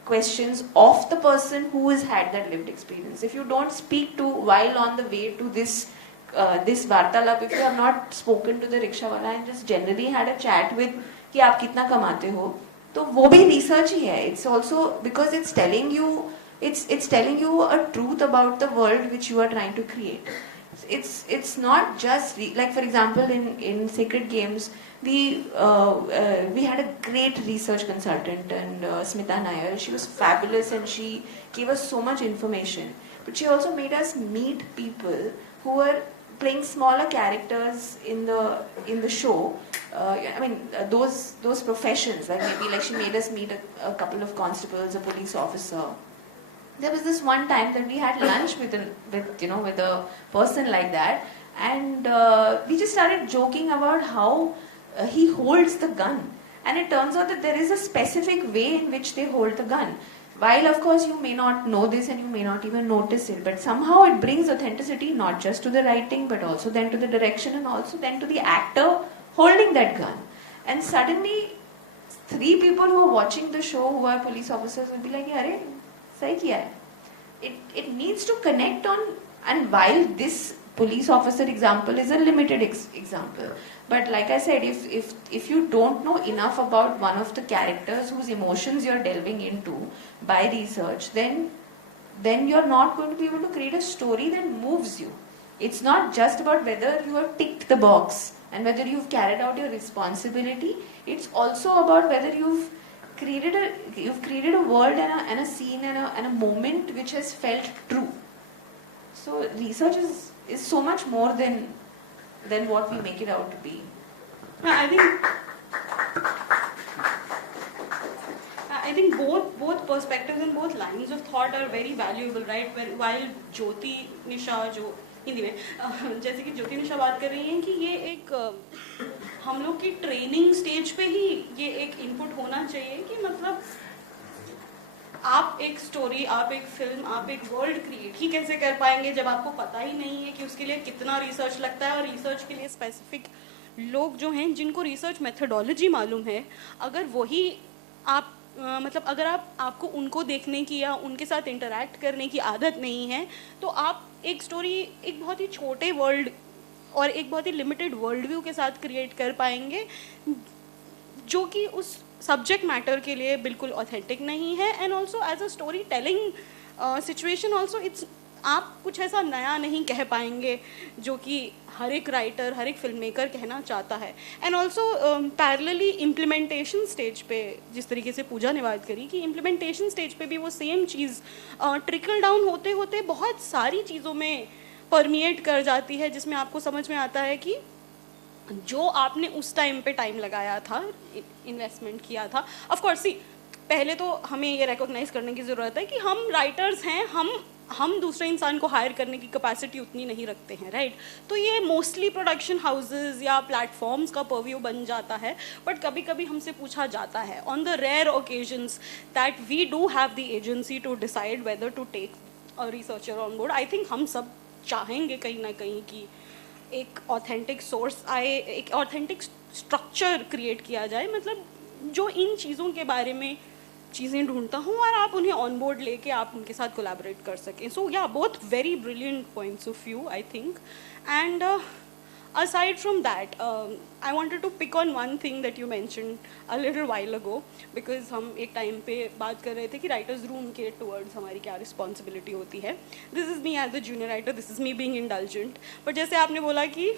questions of the person who has had that lived experience. If you don't speak to while on the way to this Vartalaap, if you have not spoken to the rickshaw wala and just generally had a chat with कि आप कितना कमाते हो, तो वो भी research ही है. It's also because it's telling you a truth about the world which you are trying to create. It's not just like, for example, in Sacred Games we had a great research consultant, and Smita Nair, she was fabulous and she gave us so much information, but she also made us meet people who were playing smaller characters in the show. I mean those professions, like maybe like she made us meet a couple of constables, a police officer. There was this one time that we had lunch with a person like that, and we just started joking about how he holds the gun, and it turns out that there is a specific way in which they hold the gun. While of course you may not know this and you may not even notice it, but somehow it brings authenticity not just to the writing but also then to the direction and also then to the actor holding that gun. And suddenly 3 people who are watching the show who are police officers will be like, "Arey, sahi kiya hai." It needs to connect on, and while this police officer example is a limited example, but like I said, if you don't know enough about one of the characters whose emotions you're delving into by research, then you're not going to be able to create a story that moves you. It's not just about whether you have ticked the box and whether you've carried out your responsibility. It's also about whether you've created a world and a scene and a moment which has felt true. So research is so much more than what we make it out to be. I think both perspectives and both lines of thought are very valuable, right? While Jyoti Nisha जो हिंदी में जैसे कि ज्योति निशा बात कर रही हैं कि ये एक हम लोग की ट्रेनिंग स्टेज पे ही ये एक इनपुट होना चाहिए कि मतलब आप एक स्टोरी, आप एक फिल्म, आप एक वर्ल्ड क्रिएट ही कैसे कर पाएंगे जब आपको पता ही नहीं है कि उसके लिए कितना रिसर्च लगता है. और रिसर्च के लिए स्पेसिफिक लोग जो हैं जिनको रिसर्च मेथडोलॉजी मालूम है, अगर वही आप मतलब अगर आपको उनको देखने की या उनके साथ इंटरैक्ट करने की आदत नहीं है, तो आप एक स्टोरी एक बहुत ही छोटे वर्ल्ड और एक बहुत ही लिमिटेड वर्ल्ड व्यू के साथ क्रिएट कर पाएंगे जो कि उस सब्जेक्ट मैटर के लिए बिल्कुल ऑथेंटिक नहीं है. And also as a story telling situation also it's आप कुछ ऐसा नया नहीं कह पाएंगे जो कि हर एक राइटर, हर एक फिल्म मेकर कहना चाहता है. And also parallelly implementation stage पे जिस तरीके से पूजा ने बात करी कि इम्प्लीमेंटेशन स्टेज पे भी वो सेम चीज़ ट्रिकल डाउन होते होते बहुत सारी चीज़ों में परमिएट कर जाती है, जिसमें आपको समझ में आता है कि जो आपने उस टाइम पे टाइम लगाया था, इन्वेस्टमेंट किया था. ऑफ कोर्स सी पहले तो हमें ये रिकॉग्नाइज करने की ज़रूरत है कि हम राइटर्स हैं, हम दूसरे इंसान को हायर करने की कैपेसिटी उतनी नहीं रखते हैं, राइट? तो ये मोस्टली प्रोडक्शन हाउसेज या प्लेटफॉर्म्स का पर्व्यू बन जाता है, बट कभी कभी हमसे पूछा जाता है on the rare occasions that we do have the agency to decide whether to take a researcher on board. I think हम सब चाहेंगे कहीं ना कहीं कि एक ऑथेंटिक सोर्स आए, एक ऑथेंटिक स्ट्रक्चर क्रिएट किया जाए, मतलब जो इन चीज़ों के बारे में चीज़ें ढूंढता हूँ और आप उन्हें ऑन बोर्ड लेके आप उनके साथ कोलैबोरेट कर सकें. सो या both very brilliant points of view I think. And aside from that, I wanted to pick on one thing that you mentioned a little while ago, because हम एक time पे बात कर रहे थे कि राइटर्स रूम के टूवर्ड्स हमारी क्या रिस्पॉन्सिबिलिटी होती है. This is me as a junior writer, this is me being indulgent. But जैसे आपने बोला कि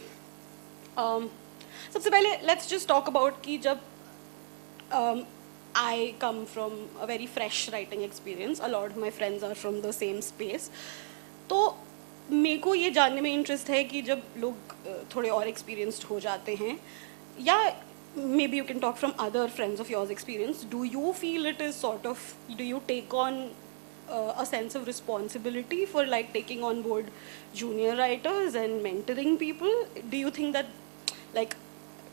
सबसे पहले लेट्स जस्ट टॉक अबाउट कि जब I come from a very fresh writing experience. A lot of my friends are from the same space. तो मेरे को ये जानने में इंटरेस्ट है कि जब लोग थोड़े और एक्सपीरियंस्ड हो जाते हैं, या maybe you can talk from other friends of yours experience, do you feel it is sort of, do you take on a sense of responsibility for like taking on board junior writers and mentoring people? Do you think that like,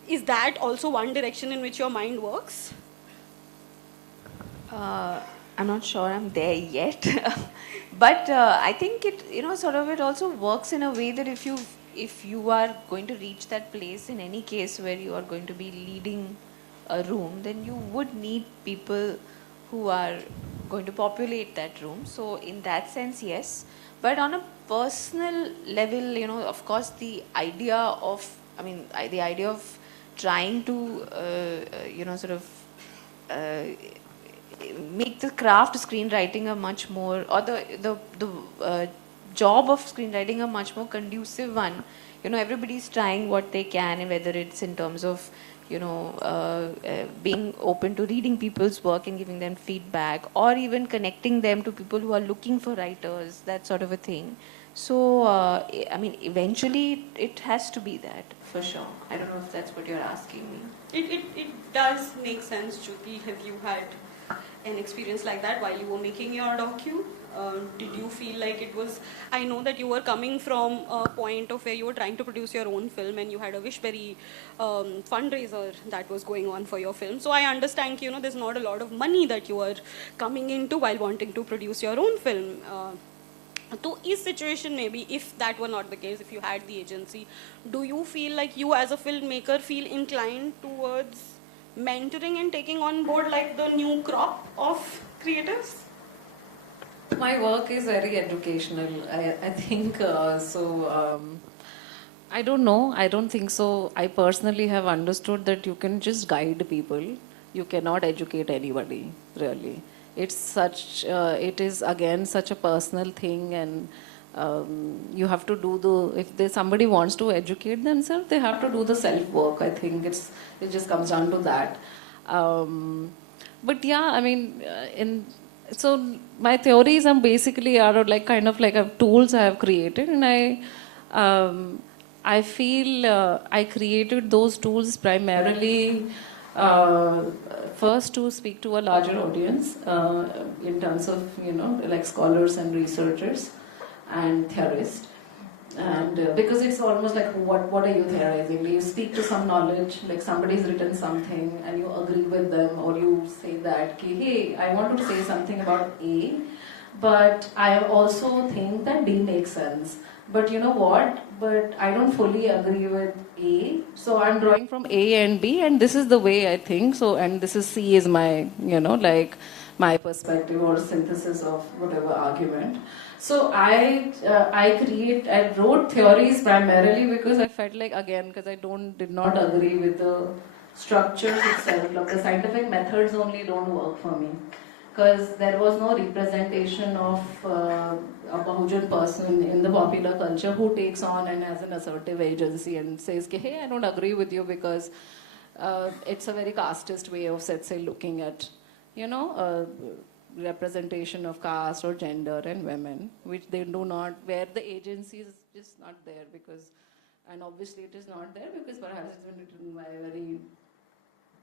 is that also one direction in which your mind works? I'm not sure I'm there yet, but I think it, sort of it also works in a way that if you are going to reach that place in any case where you are going to be leading a room, then you would need people who are going to populate that room. So in that sense, yes. But on a personal level, of course, the idea of trying to, sort of make the craft of screenwriting a much more, or the job of screenwriting a much more conducive one. Everybody's trying what they can, and whether it's in terms of being open to reading people's work and giving them feedback, or even connecting them to people who are looking for writers, that sort of a thing. So eventually it has to be that, for sure. I don't know if that's what you're asking me. It does make sense, Jyoti. Have you had an experience like that while you were making your docu? Did you feel like it was, I know that you were coming from a point of where you were trying to produce your own film and you had a Wishberry fundraiser that was going on for your film. So I understand, there's not a lot of money that you are coming into while wanting to produce your own film. So is situation maybe, if that were not the case, if you had the agency, do you feel like you as a filmmaker feel inclined towards mentoring and taking on board like the new crop of creators? My work is very educational, I think. I don't know. I don't think so. I personally have understood that you can just guide people. You cannot educate anybody, really. It's such, it is again such a personal thing, and you have to do if somebody wants to educate themselves, they have to do the self work. I think it just comes down to that. But yeah, I mean, so my theories are basically like kind of like tools I have created, and I feel I created those tools primarily first to speak to a larger audience in terms of like scholars and researchers and theorists. And because it's almost like what are you theorizing? You speak to some knowledge, like somebody's written something and you agree with them, or you say that, hey, I want to say something about A, but I also think that B makes sense. But you know what? But I don't fully agree with A, so I'm drawing from A and B, and this is the way I think. So, and this is C is my, like my perspective or synthesis of whatever argument. So I wrote theories primarily because I felt like, again, because I did not agree with the structures itself. Like the scientific methods only don't work for me, because there was no representation of a Bahujan person in the popular culture who takes on and has an assertive agency and says, hey, I don't agree with you because it's a very casteist way of, let's say, looking at, representation of caste or gender and women, which they do not, where the agency is just not there because, and obviously it is not there because perhaps it's been written by a very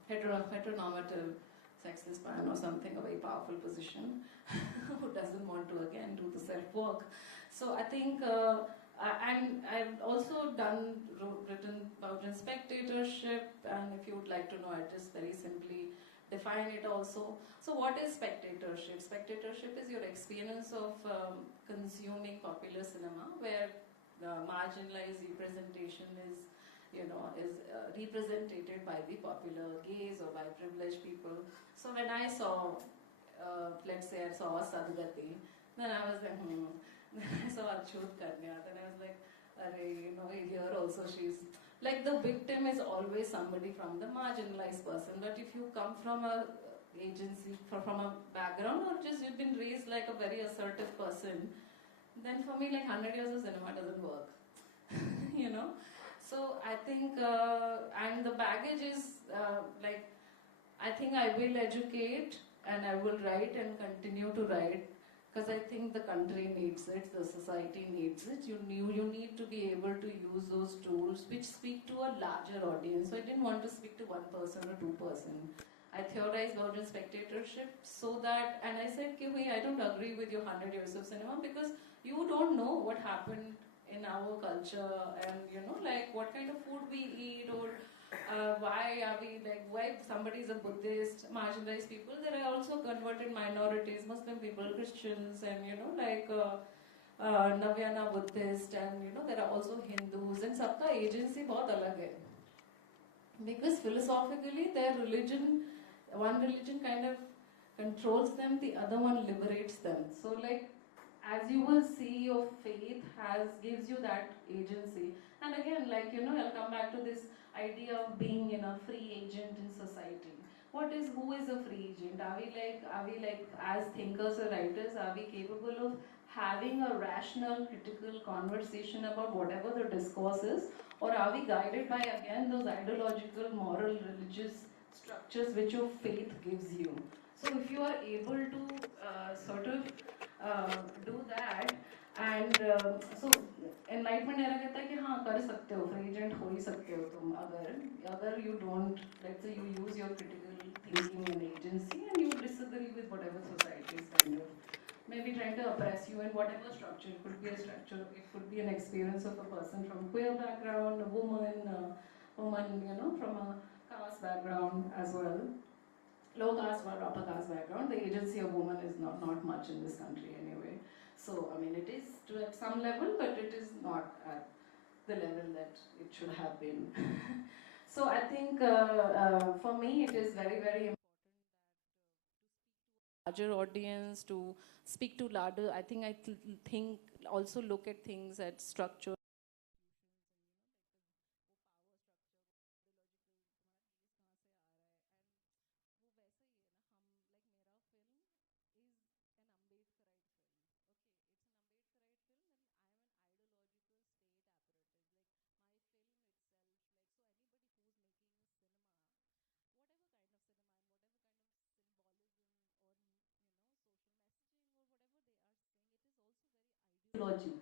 heteronormative sexist man or something, a very powerful position, who doesn't want to again do the self-work. So I think, and I've also written about spectatorship, and if you would like to know, I just very simply define it also. So what is spectatorship? Spectatorship is your experience of consuming popular cinema, where marginalized representation is represented by the popular gaze or by privileged people. So when I saw, let's say I saw Sadgati, then I was like, Then I saw Achyut Kanya, then I was like, here also she's, like the victim is always somebody from the marginalized person, but if you come from a agency, from a background, or just you've been raised like a very assertive person, then for me like 100 years of cinema doesn't work, So I think, and the baggage is like, I think I will educate and I will write and continue to write, because I think the country needs it, the society needs it. You need to be able to use those tools which speak to a larger audience. So I didn't want to speak to one person or two person. I theorized about spectatorship so that, and I said, I don't agree with your 100 years of cinema, because you don't know what happened in our culture, and like what kind of food we eat, or why are we like, why somebody is a Buddhist, marginalized people. There are also converted minorities, Muslim people, Christians, and like Navyana Buddhist, and there are also Hindus, and sabka agency bahut alag hai, because philosophically their religion, one religion kind of controls them, the other one liberates them. So like, as you will see, your faith gives you that agency. And again, like, I'll come back to this idea of being a free agent in society. Who is a free agent? Are we like as thinkers or writers, are we capable of having a rational, critical conversation about whatever the discourse is? Or are we guided by, again, those ideological, moral, religious structures which your faith gives you? So if you are able to sort of do that, and so enlightenment era कहता है कि हाँ कर सकते हो, free agent हो ही सकते हो तुम, अगर you don't, let's say you use your critical thinking and agency and you disagree with whatever society is kind of maybe trying to oppress you in whatever structure. It could be a structure, it could be an experience of a person from queer background, a woman, from a caste background as well. Low caste or upper caste background, the agency of woman is not much in this country anyway. So, I mean, it is to at some level, but it is not at the level that it should have been. So, I think for me, it is very, very important larger audience, to speak to larger. I think think also look at things at structure. Ideology.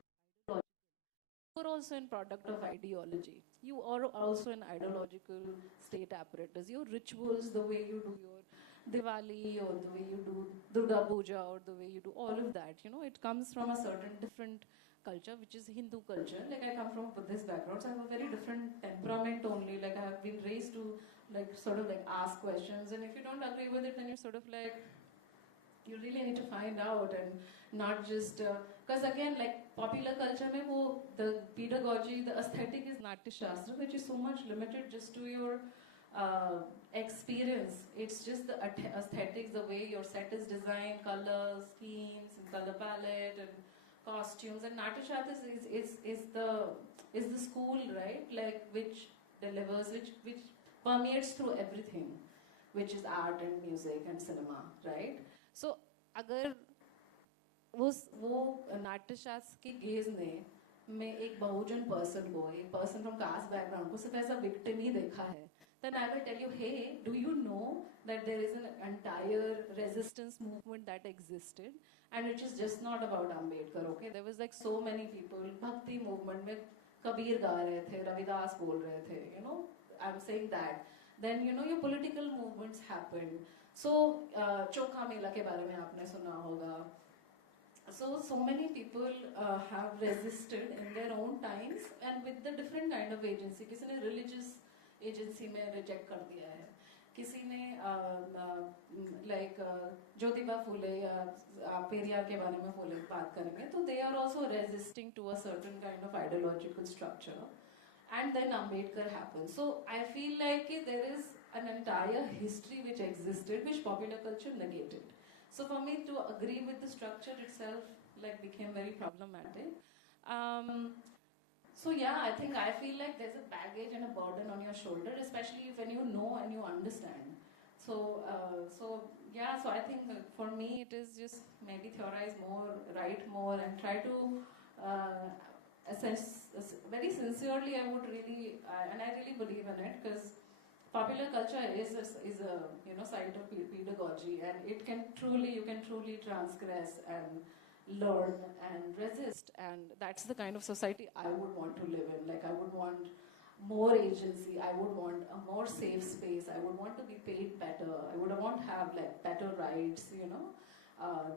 You are also in product of ideology. You are also an ideological state apparatus. Your rituals, the way you do your Diwali, or the way you do Durga Puja, or the way you do all of that, it comes from a certain different culture, which is Hindu culture. Like, I come from a Buddhist background, so I have a very different temperament only. Like, I have been raised to like sort of like ask questions, and if you don't agree with it, then you're sort of like, you really need to find out, and not just because again, like popular culture mein the pedagogy, the aesthetic is Natya Shastra, which is so much limited just to your experience. It's just the aesthetics, the way your set is designed, colors, schemes, and color palette, and costumes. And Natya Shastra is the school, right? Like, which delivers, which permeates through everything, which is art and music and cinema, right? So, अगर वो नाट्यशास्त्र की gauge ने मैं एक बहुजन person को, एक person from cast background को सिर्फ ऐसा विक्टिम ही देखा है, then I will tell you, hey, do you know that there is an entire resistance movement that existed, and it is just not about Ambedkar, okay? There was like so many people, Bhakti movement में कबीर गा रहे थे, रविदास बोल रहे थे, I'm saying that. Then your political movements happened. So चोखा मेला के बारे में आपने सुना होगा. So many people have resisted in their own times and with the different kind of agency. किसी ने religious agency में reject कर दिया है, किसी ने like ज्योतिबा फूले या पेरियार के बारे में फूले बात करेंगे, तो they are also resisting to a certain kind of ideological structure. And then Ambedkar happened. So I feel like there is an entire history which existed which popular culture negated. So for me to agree with the structure itself like became very problematic. So yeah, I feel like there's a baggage and a burden on your shoulder, especially when you know and you understand. So I think for me it is just maybe theorize more, write more, and try to very sincerely I would really, and I really believe in it, because popular culture is a site of pedagogy, and you can truly transgress and learn and resist, and that's the kind of society I would want to live in. Like I would want more agency, I would want a more safe space, I would want to be paid better, I would want to have like better rights,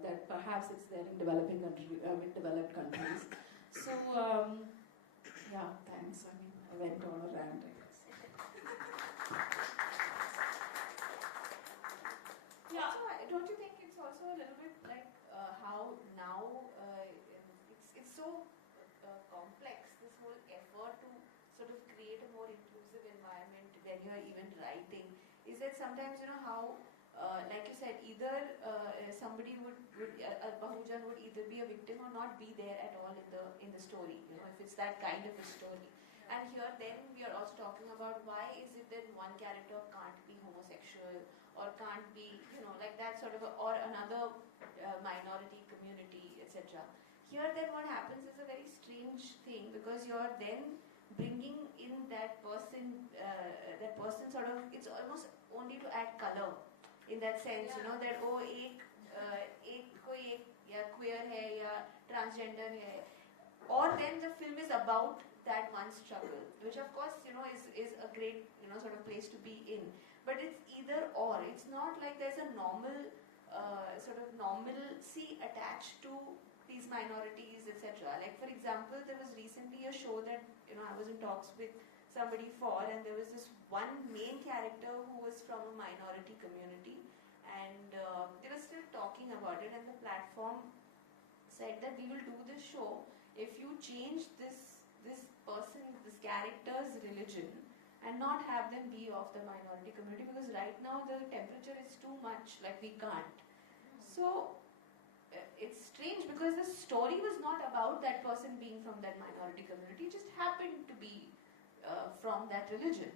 that perhaps it's there in developed countries. So yeah, thanks. I mean, I went on a rant, I guess. Yeah, don't you think it's also a little bit like how now it's so complex, this whole effort to sort of create a more inclusive environment when you're even writing, is that sometimes how like you said, either somebody would Bahujan would either be a victim or not be there at all in the story, if it's that kind of a story. And here then we are also talking about why is it that one character can't be homosexual or can't be, like that sort of or another minority community, etc. Here then what happens is a very strange thing, because you're then bringing in that person sort of, it's almost only to add color. In that sense, that एक कोई या queer है या transgender है, or then the film is about that one struggle, which of course is a great sort of place to be in. But it's either or. It's not like there's a normal sort of normalcy attached to these minorities, etc. Like for example, there was recently a show that I was in talks with somebody for, and there was this one main character who was from a minority community, and they were still talking about it, and the platform said that we will do this show if you change this character's religion and not have them be of the minority community, because right now the temperature is too much, like we can't. So it's strange, because the story was not about that person being from that minority community, it just happened to be from that religion.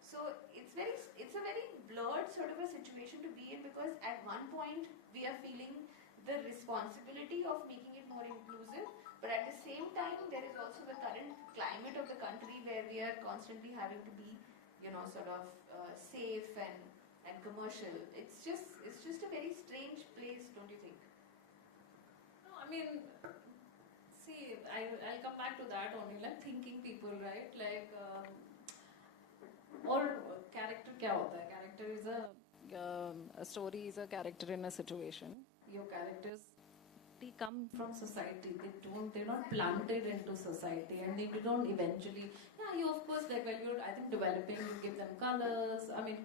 So it's a very blurred sort of a situation to be in, because at one point we are feeling the responsibility of making it more inclusive, but at the same time there is also the current climate of the country where we are constantly having to be sort of safe and commercial. It's just a very strange place, don't you think? No, I mean, see, I'll come back to that only, like thinking people, right? Like, or character क्या होता है? Character is a story is a character in a situation. Your characters, they come from society. They're not planted into society, and they don't eventually. Yeah, you of course, like when you're, I think, developing, you give them colors. I mean,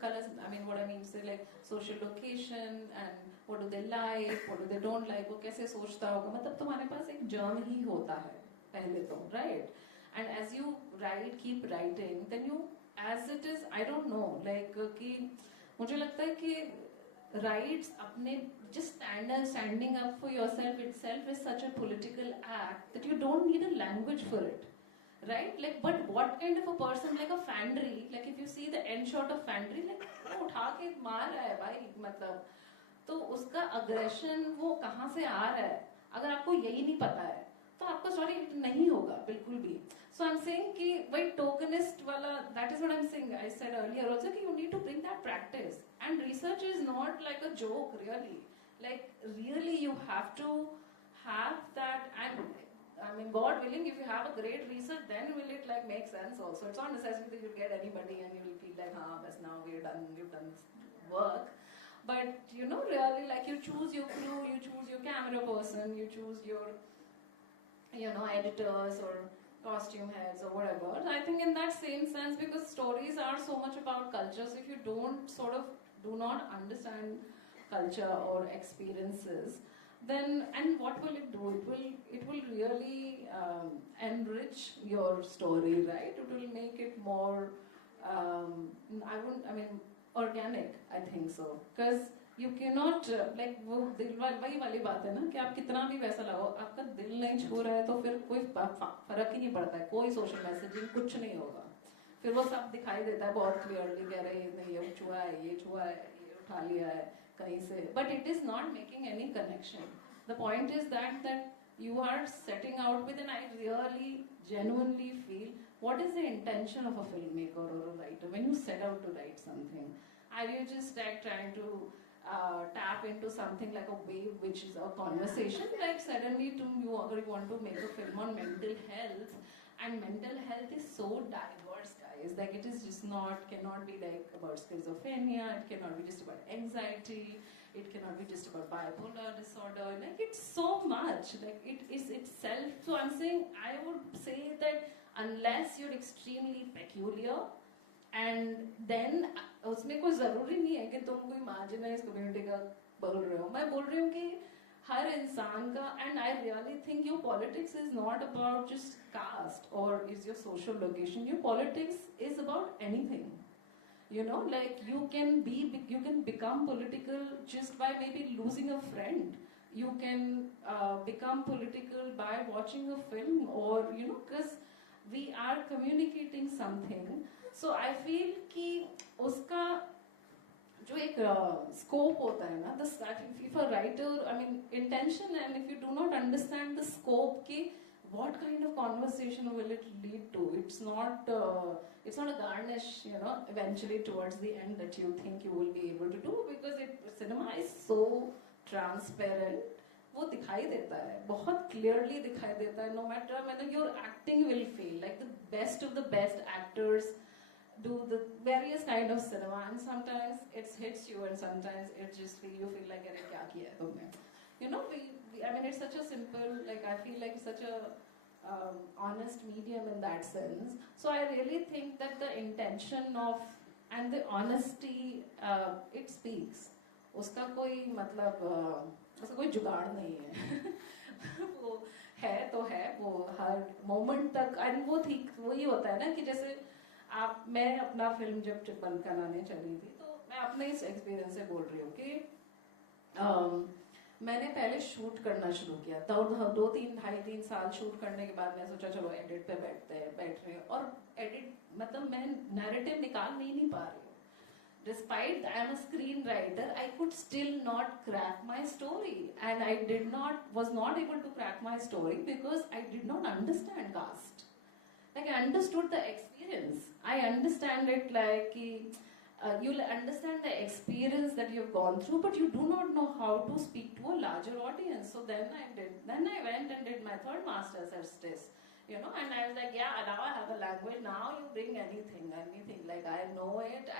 colors. I mean, what I mean is like social location and what do they like, what do they don't like, वो कैसे सोचता होगा. मतलब तुम्हारे पास एक germ ही होता है पहले तो, right? And as you write, keep writing, then you, as it is, I don't know, like कि मुझे लगता है कि rights अपने just standing up for yourself itself is such a political act that you don't need a language for it, right? Like, but what kind of a person, like a Fandry, like if you see the end shot of Fandry, like वो उठा के मार रहा है भाई, मतलब तो उसका aggression वो कहाँ से आ रहा है? अगर आपको यही नहीं पता है तो आपका स्टोरी नहीं होगा बिल्कुल भी. So I'm saying कि वही tokenist वाला, that is what I'm saying. I said earlier also कि you need to bring that practice, and research is not like a joke really. Like really you have to have that, and I mean, God willing, if you have a great research, then will it like make sense also. It's not necessary that you'll get anybody and you'll feel like, bas now we've done work. But you know, really, like you choose your crew, you choose your camera person, you choose your, you know, editors or costume heads or whatever. I think in that same sense, because stories are so much about culture, so if you don't sort of do not understand culture or experiences, then, and what will it do? It will really enrich your story, right? It will make it more, organic, I think so. Because you cannot, like, वो दिल वही वाली बात है ना कि आप कितना भी वैसा लगाओ, आपका दिल नहीं छू रहा है तो फिर कोई फर्क ही नहीं पड़ता है, कोई सोशल मैसेजिंग कुछ नहीं होगा. फिर वो सब दिखाई देता है बहुत क्लियरली, कह रहे हैं ये छुआ है, ये उठा लिया है कहीं से, but it is not making any connection. The point is that you are setting out with, and I really genuinely feel, what is the intention of a filmmaker or a writer when you set out to write something? Are you just like trying to tap into something like a wave, which is a conversation? Like suddenly you want to make a film on mental health, and mental health is so diverse, guys. Like it is just cannot be like about schizophrenia, it cannot be just about anxiety, it cannot be just about bipolar disorder. Like it's so much. Like it is itself. So I'm saying, I would say that unless you're extremely peculiar, and then उसमें कोई ज़रूरी नहीं है कि तुम कोई marginalized community का बोल रहे हो. मैं बोल रही हूँ कि हर इंसान का, and I really think your politics is not about just caste or is your social location. Your politics is about anything. You know, like you can become political just by maybe losing a friend. You can become political by watching a film, or you know, because we are communicating something. So I feel कि उसका जो एक scope होता है ना, if a writer, I mean, intention, and if you do not understand the scope कि what kind of conversation will it lead to? It's not a garnish, you know, eventually towards the end that you think you will be able to do, because cinema is so transparent. वो दिखाई देता है, बहुत clearly दिखाई देता है. No matter, your acting will feel like the best of the best actors do the various kind of cinema, and sometimes it hits you, and sometimes it just you feel like अरे क्या किया है तुमने. You know, I mean, it's such a simple, like I feel like such a honest medium in that sense. So I really think that the intention of and the honesty, it speaks. उसका कोई मतलब उसका कोई जुगाड़ नहीं है. वो है तो है, वो हर मोमेंट तक, and वो ठीक वही होता है ना कि जैसे मैं अपना फिल्म जब बंद कराने चली थी, तो मैं अपने इस एक्सपीरियंस से बोल रही हूँ कि मैंने पहले शूट करना शुरू किया. 2-3 साल शूट करने के बाद मैं सोचा चलो एडिट पे बैठ रहे हैं, और एडिट मतलब मैं नैरेटिव निकाल नहीं पा रही हूँ. Despite I am a screenwriter, I could still not crack my story, and I was not able to crack my story because I did not understand caste. Like I understood the experience. I understand it like you'll understand the experience that you've gone through, but you do not know how to speak to a larger audience. So then I went and did my third master's test, you know, and I was like, yeah, now I have a language, now you bring anything, like I know it,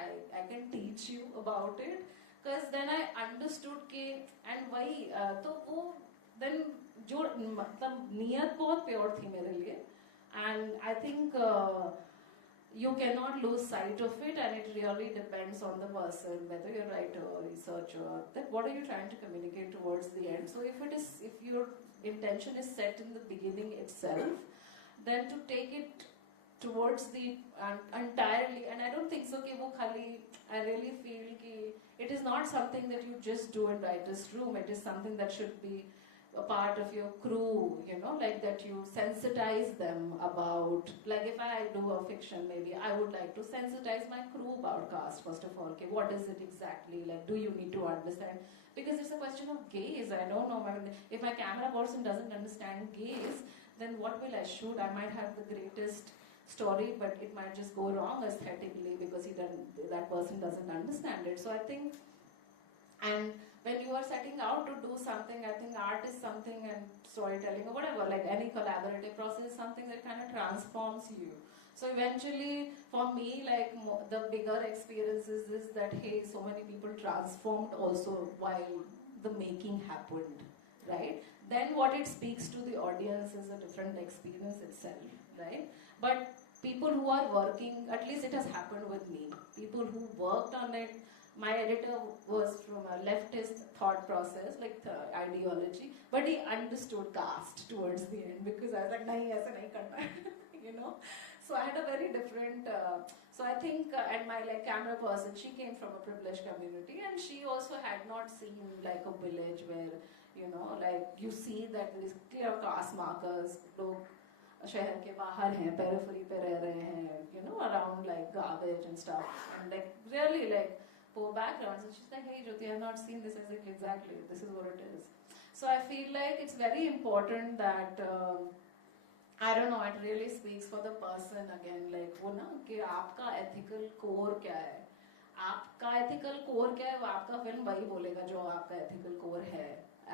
I can teach you about it, because then I understood कि, and वही, तो वो, then जो, मतलब नियत बहुत pure थी मेरे लिए, and I think you cannot lose sight of it, and it really depends on the person, whether you're a writer or researcher, that what are you trying to communicate towards the end. So if your intention is set in the beginning itself, then to take it towards the entirely, and I don't think so कि वो खाली, I really feel कि it is not something that you just do in writer's room. It is something that should be a part of your crew, you know, like that you sensitize them about, like if I do a fiction, maybe I would like to sensitize my crew about caste, first of all. Okay, what is it exactly? Like, do you need to understand? Because it's a question of gaze. I don't know, if my camera person doesn't understand gaze, then what will I shoot? I might have the greatest story, but it might just go wrong aesthetically because that person doesn't understand it. So I think And when you are setting out to do something, I think art is something, and storytelling or whatever, like any collaborative process is something that kind of transforms you. So eventually, for me, like the bigger experiences is that, hey, so many people transformed also while the making happened, right? Then what it speaks to the audience is a different experience itself, right? But people who are working, at least it has happened with me, people who worked on it, my editor was from a leftist thought process, like the ideology, but he understood caste towards the end, because I was like, nahi, aisa nahi karna hai, you know. So I had a very different, so I think, and my like camera person, she came from a privileged community, and she also had not seen like a village where, you know, like you see that there is clear caste markers, log शहर के बाहर हैं, periphery पे रह रहे हैं, you know, around like garbage and stuff, and like really like poor backgrounds. And she's like, hey Jyoti, I've not seen this. I was like, exactly, this is what it is. So I feel like it's very important that I don't know, it really speaks for the person again, like वो ना कि आपका ethical core क्या है, आपका ethical core क्या है, वो आपका film वही बोलेगा जो आपका ethical core है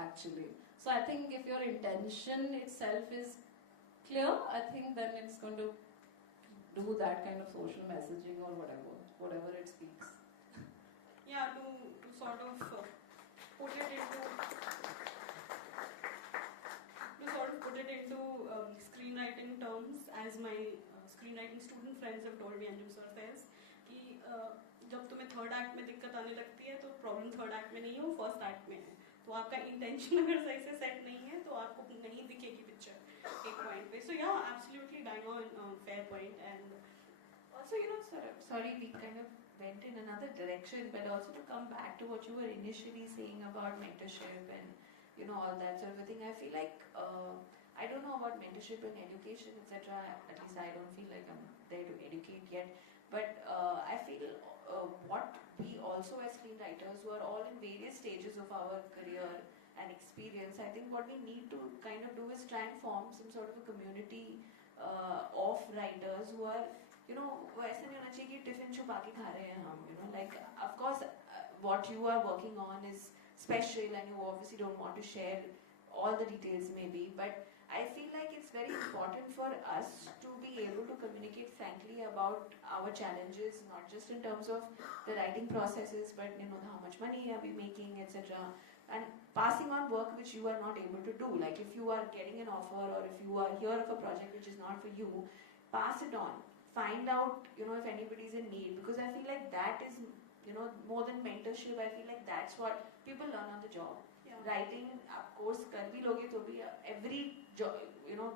actually. So I think if your intention itself is clear, I think then it's going to do that kind of social messaging or whatever it speaks. Yeah, to sort of put it into screenwriting terms, as my screenwriting student friends have told me, Anjum sir says, कि जब तुम्हें third act में दिक्कत आने लगती है तो problem third act में नहीं है, वो फर्स्ट एक्ट में है. तो आपका इंटेंशन अगर सही से सेट नहीं है तो आपको नहीं दिखेगी पिक्चर एक पॉइंट पे. So yeah absolutely dying on fair point. And also, you know, sorry, we kind of went in another direction, but also to come back to what you were initially saying about mentorship and, you know, all that sort of a thing. I feel like I don't know about mentorship and education, etc. At least I don't feel like I'm there to educate yet. But I feel what we also as screenwriters who are all in various stages of our career and experience, I think what we need to kind of do is try and form some sort of a community of writers who are, you know, वैसे नहीं होना चाहिए कि tiffin छुपा के खा रहे हैं हम, you know, like of course what you are working on is special and you obviously don't want to share all the details maybe, but I feel like it's very important for us to be able to communicate frankly about our challenges, not just in terms of the writing processes, but you know, how much money are we making, etc. And passing on work which you are not able to do. Like if you are getting an offer or if you are here of a project which is not for you, pass it on. Find out, you know, if anybody is in need, because I feel like that is, you know, more than mentorship. I feel like that's what people learn on the job. Writing, of course, कर भी लोगे तो भी every you know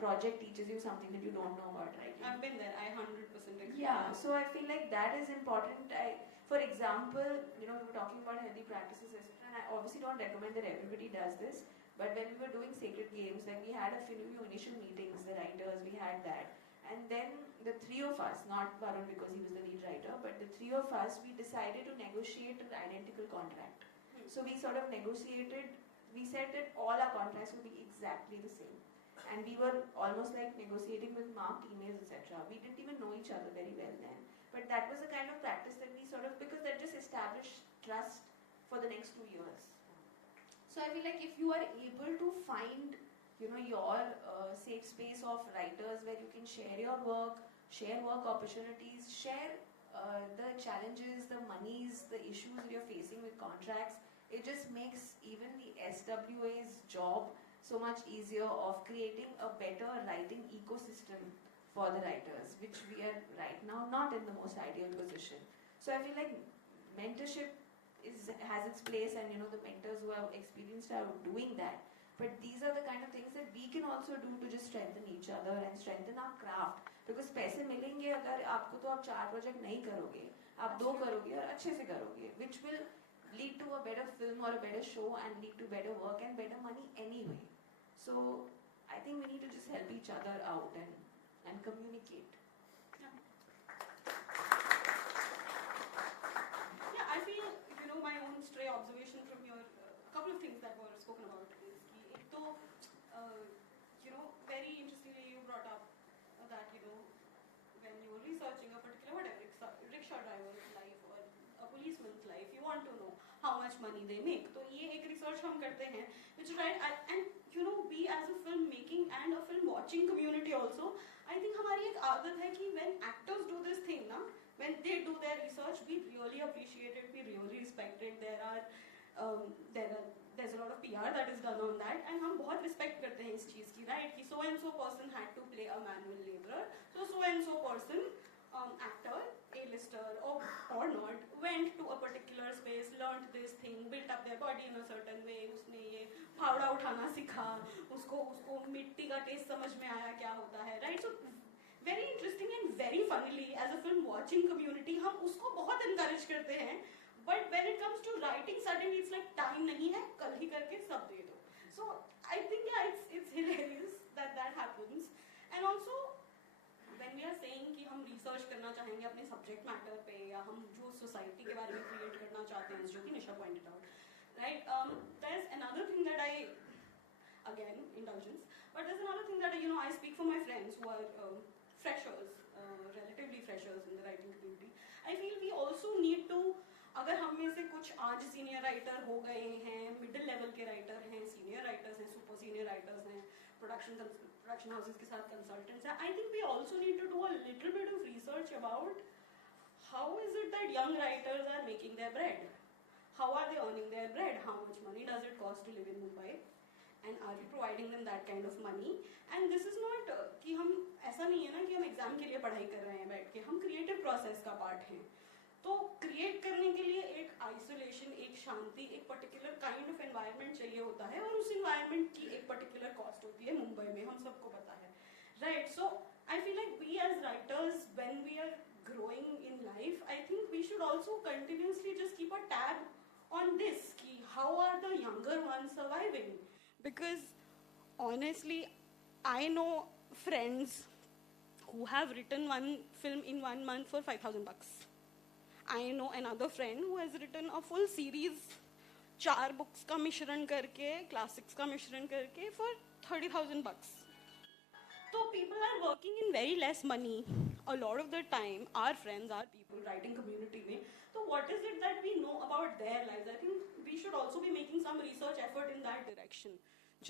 project teaches you something that you don't know about writing. I've been there. I 100% agree. Yeah, so I feel like that is important. For example, you know, we were talking about healthy practices, etc. And I obviously don't recommend that everybody does this. But when we were doing Sacred Games, like we had a few initial meetings, the writers, we had that. And then the three of us, not Varun because he was the lead writer, but the three of us, we decided to negotiate an identical contract. So we sort of negotiated, we said that all our contracts would be exactly the same. And we were almost like negotiating with marked emails, etc. We didn't even know each other very well then. But that was the kind of practice that we sort of, because that just established trust for the next 2 years. So I feel like if you are able to find, you know, your safe space of writers where you can share your work, share work opportunities, share the challenges, the monies, the issues that you're facing with contracts, it just makes even the SWA's job so much easier of creating a better writing ecosystem for the writers, which we are right now not in the most ideal position. So I feel like mentorship has its place, and you know, the mentors who have experienced are doing that. But these are the kind of things that we can also do to just strengthen each other and strengthen our craft. Because पैसे मिलेंगे अगर आपको तो आप 4 project नहीं करोगे, आप 2 करोगे और अच्छे से करोगे, which will lead to a better film or a better show and lead to better work and better money anyway. So I think we need to just help each other out and communicate. Yeah, I feel, you know, my own stray observation from your a couple of things that were spoken about is कि एक तो you know, very interestingly you brought up that, you know, when you were researching a particular whatever rickshaw driver's life or a policeman's life, you want to know how much money they make. तो ये एक research हम करते हैं, which right and you know we as a film making and a film watching community also, I think हमारी एक आदत है कि when actors do this thing ना, when they do their research, we really appreciate it, we really respect it. There's a lot of PR that is done on that, and हम बहुत respect करते हैं इस चीज़ की, right? कि so and so person had to play a manual laborer, so and so person, actor, A-lister or not, went to a particular space, learned this thing, built up their body in a certain way. उसने ये फावड़ा उठाना सीखा, उसको मिट्टी का test समझ में आया क्या होता है, right? So very interesting and very funnily, as a film watching community, हम उसको बहुत encourage करते हैं. But when it comes to writing, suddenly it's like time नहीं है, कल ही करके सब दे दो. So I think it's hilarious that happens. And also when we are saying कि हम research करना चाहेंगे अपने subject matter पे, या हम जो society के बारे में create करना चाहते हैं, जो कि निशा pointed out, right? There's another thing that again indulgence, but there's another thing that I speak for my friends who are freshers, relatively freshers in the writing community. I feel we also need to, अगर हम में से कुछ आज senior writer हो गए हैं, middle level के राइटर हैं, सीनियर राइटर्स हैं, सुपर सीनियर राइटर्स हैं, प्रोडक्शन हाउसेस के साथ कंसल्टेंट्स हैं, I think we also need to do a little bit of research about how is it that young writers are making their bread, how are they earning their bread, how much money does it cost to live in Mumbai, and are we providing them that kind of money. And this is not कि हम, ऐसा नहीं है ना कि हम exam के लिए पढ़ाई कर रहे हैं बैठ के, हम क्रिएटिव प्रोसेस का पार्ट हैं. तो क्रिएट करने के लिए एक आइसोलेशन, एक शांति, एक पर्टिकुलर काइंड ऑफ एनवायरनमेंट चाहिए होता है, और उस एनवायरनमेंट की एक पर्टिकुलर कॉस्ट होती है मुंबई में, हम सबको पता है, right? So I feel like we as writers when we are growing in life, I think we should also continuously just keep a tab on this कि how are the younger one surviving, because honestly I know friends who have written one film in 1 month for $5,000. I know another friend who has written a full series, 4 books का मिश्रण करके, classics का मिश्रण करके, for $30,000. So people are working in very less money a lot of the time. Our friends, our people, writing community में. So what is it that we know about their lives? I think we should also be making some research effort in that direction,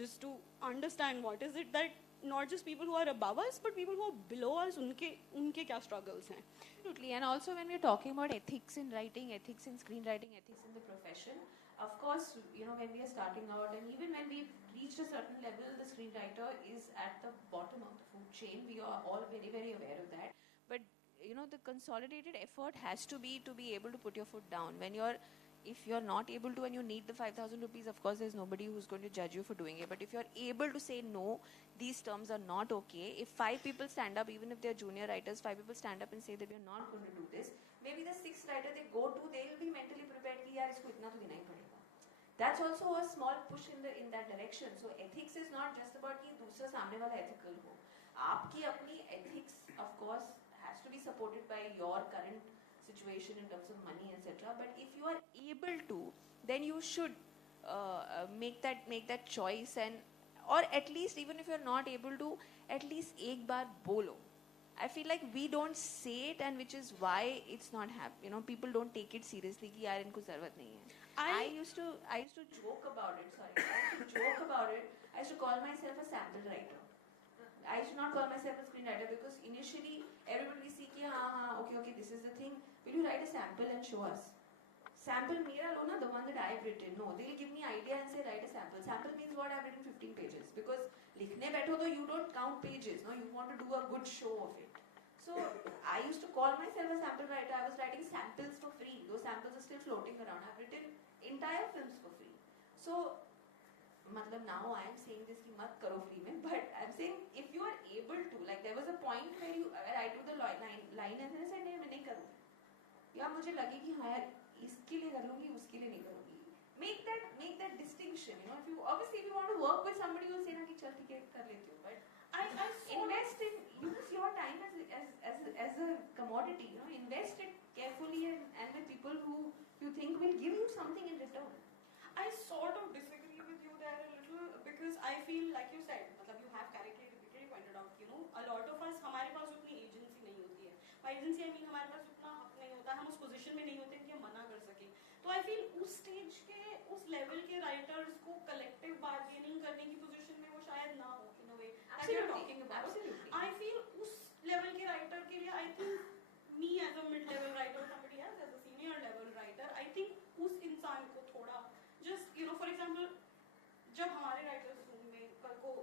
just to understand what is it that not just people who are above us, but people who are below us, उनके क्या struggles हैं. Absolutely, and also when we're talking about ethics in writing, ethics in screenwriting, ethics in the profession, of course, when we are starting out, and even when we've reached a certain level, the screenwriter is at the bottom of the food chain. We are all very, very aware of that. But the consolidated effort has to be able to put your foot down. If you're not able to and you need the 5,000 rupees, of course, there's nobody who's going to judge you for doing it. But if you're able to say, no, these terms are not okay, if 5 people stand up, even if they're junior writers, 5 people stand up and say that we're not going to do this, maybe the 6th writer they go to, they'll be mentally prepared कि यार इसको इतना तो देना ही पड़ेगा. That's also a small push in that direction. So ethics is not just about कि दूसरा सामने वाला ethical हो. आपकी अपनी ethics, of course, has to be supported by your current situation in terms of money, etc. But if you are able to, then you should make that choice, or at least even if you're not able to, at least एक बार बोलो. I feel like we don't say it, and which is why it's not happening. People don't take it seriously कि यार इनको ज़रूरत नहीं है. I used to joke about it. I used to call myself a sample writer. I used to not call myself a screenwriter because initially everybody see कि okay, this is the thing. Will you write a sample and show us? Sample मेरा लो ना, the one that I've written. No, they'll give me idea and say write a sample. Sample means what I've written 15 pages. Because लिखने बैठो तो you don't count pages. No, you want to do a good show of it. So I used to call myself a sample writer. I was writing samples for free. Those samples are still floating around. I've written entire films for free. So मतलब now I am saying this कि मत करो free में, but I'm saying if you are able to, like there was a point where I took the line and then I said नहीं मैं नहीं करूँगी, या मुझे लगे कि हाँ यार इसके लिए कर लूँगी, उसके लिए नहीं करूँगी. Make that distinction. If you want to work with somebody, you'll say ना कि चल ठीक है कर लेती हूँ, but I invest in use your time as a commodity. Invest it carefully and with people who you think will give you something in return. I sort of disagree with you there a little because I feel like you said, मतलब you have correctly pointed out, a lot of us, हमारे पास उतनी agency नहीं होती है. By agency I mean हमारे पास उतना हक नहीं होता, हम उस position में नहीं होते कि हम मना कर सकें. तो I feel उस stage लेवल के राइटर्स को कलेक्टिव बार्गेनिंग करने की पोजीशन में वो शायद ना हो in a way I feel उस लेवल के राइटर के लिए I think me as a mid level writer somebody else as a senior level writer I think उस इंसान को थोड़ा just you know for example जब हमारे राइटर्स रूम में कल को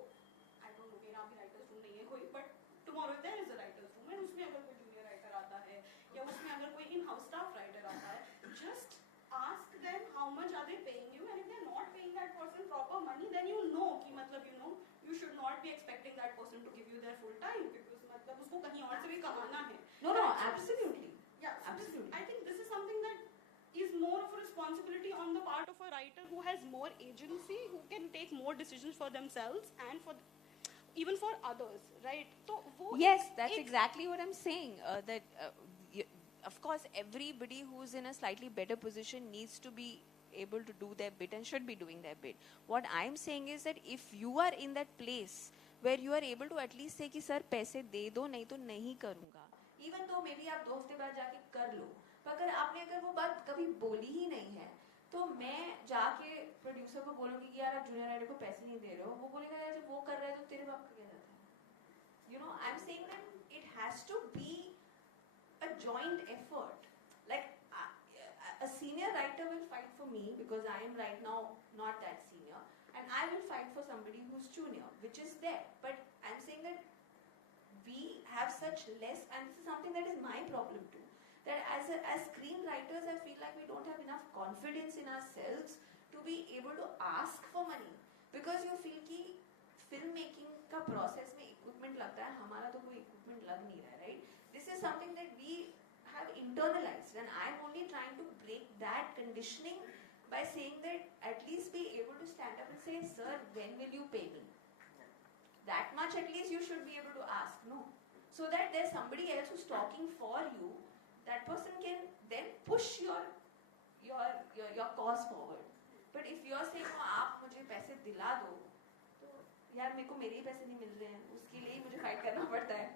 आई डोंट नो मेरा भी राइटर्स रूम नहीं है कोई but tomorrow there is a writers room and उसमें अगर कोई जूनियर राइटर आता है या उसमें अगर कोई इन हाउस स्टाफ राइटर आता है just ask them how much are they paying you and if they're not paying that person proper money then you know कि मतलब you know you should not be expecting that person to give you their full time because मतलब उसको कहीं और से भी कमाना है no absolutely yeah so absolutely I think this is something that is more of a responsibility on the part of a writer who has more agency who can take more decisions for themselves and for even for others right so wo yes that's exactly what I'm saying of course everybody who's in a slightly better position needs to be able to do their bit and should be doing their bit what I'm saying is that if you are in that place where you are able to at least say कि sir पैसे दे दो नहीं तो नहीं करूँगा even though maybe आप 2 हफ्ते बाद जाके कर लो पर अगर वो बात कभी बोली ही नहीं है तो मैं जाके प्रोड्यूसर को बोलूँगी कि यार आप जूनियर राइटर को पैसे नहीं दे रहे हो वो बोलेगा यार जब वो कर रहा है तो तेरे बाप का क्या जाता है you know I'm saying that it has to be a joint effort like a senior writer will fight for me because I am right now not that senior and I will fight for somebody who's junior which is there but I'm saying that we have such less and this is something that is my problem too that as screenwriters I feel like we don't have enough confidence in ourselves to be able to ask for money because you feel कि filmmaking का process में equipment लगता है हमारा तो कोई equipment लग नहीं रहा है right this is something that we have internalized and I'm only trying to break that conditioning by saying that at least be able to stand up and say sir when will you pay me that much at least you should be able to ask no so that there's somebody else who's talking for you that person can then push your cause forward but if you're saying oh आप मुझे पैसे दिला दो तो यार मेरे को मेरे ही पैसे नहीं मिल रहे हैं उसके लिए ही मुझे फाइट करना पड़ता है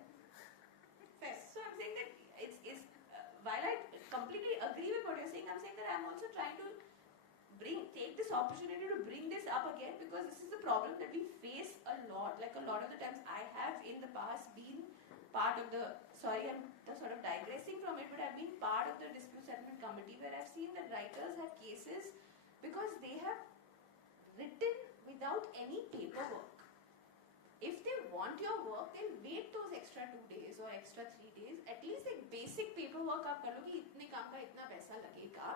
so I'm saying that it's while I completely agree with what you're saying I'm saying that I'm also trying to take this opportunity to bring this up again because this is a problem that we face a lot like a lot of the times I have in the past been part of the sorry I'm sort of digressing from it but I've been part of the dispute settlement committee where I've seen that writers have cases because they have written without any paperwork if they want your work they'll wait those extra 2 days or extra 3 days at least एक basic paperwork आप कर लो कि इतने काम का इतना पैसा लगेगा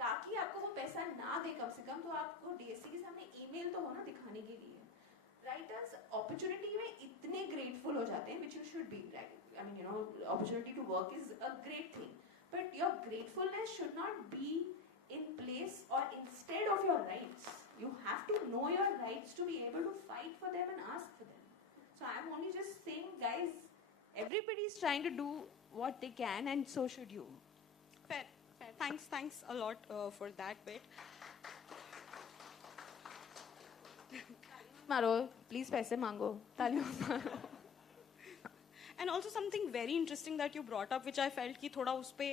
ताकि आपको वो पैसा ना दे कम से कम तो आपको डीएससी के सामने ईमेल तो हो ना दिखाने के लिए राइटर्स अपॉर्चुनिटी में इतने ग्रेटफुल हो जाते हैं which you should be right I mean you know opportunity to work is a great thing but your gratefulness should not be in place or instead of your rights you have to know your rights to be able to fight for them and ask for them so I'm only just saying guys everybody is trying to do what they can and so should you fair thanks a lot for that bit मारो please पैसे मांगो तालियों मारो and also something very interesting that you brought up which I felt कि थोड़ा उस पे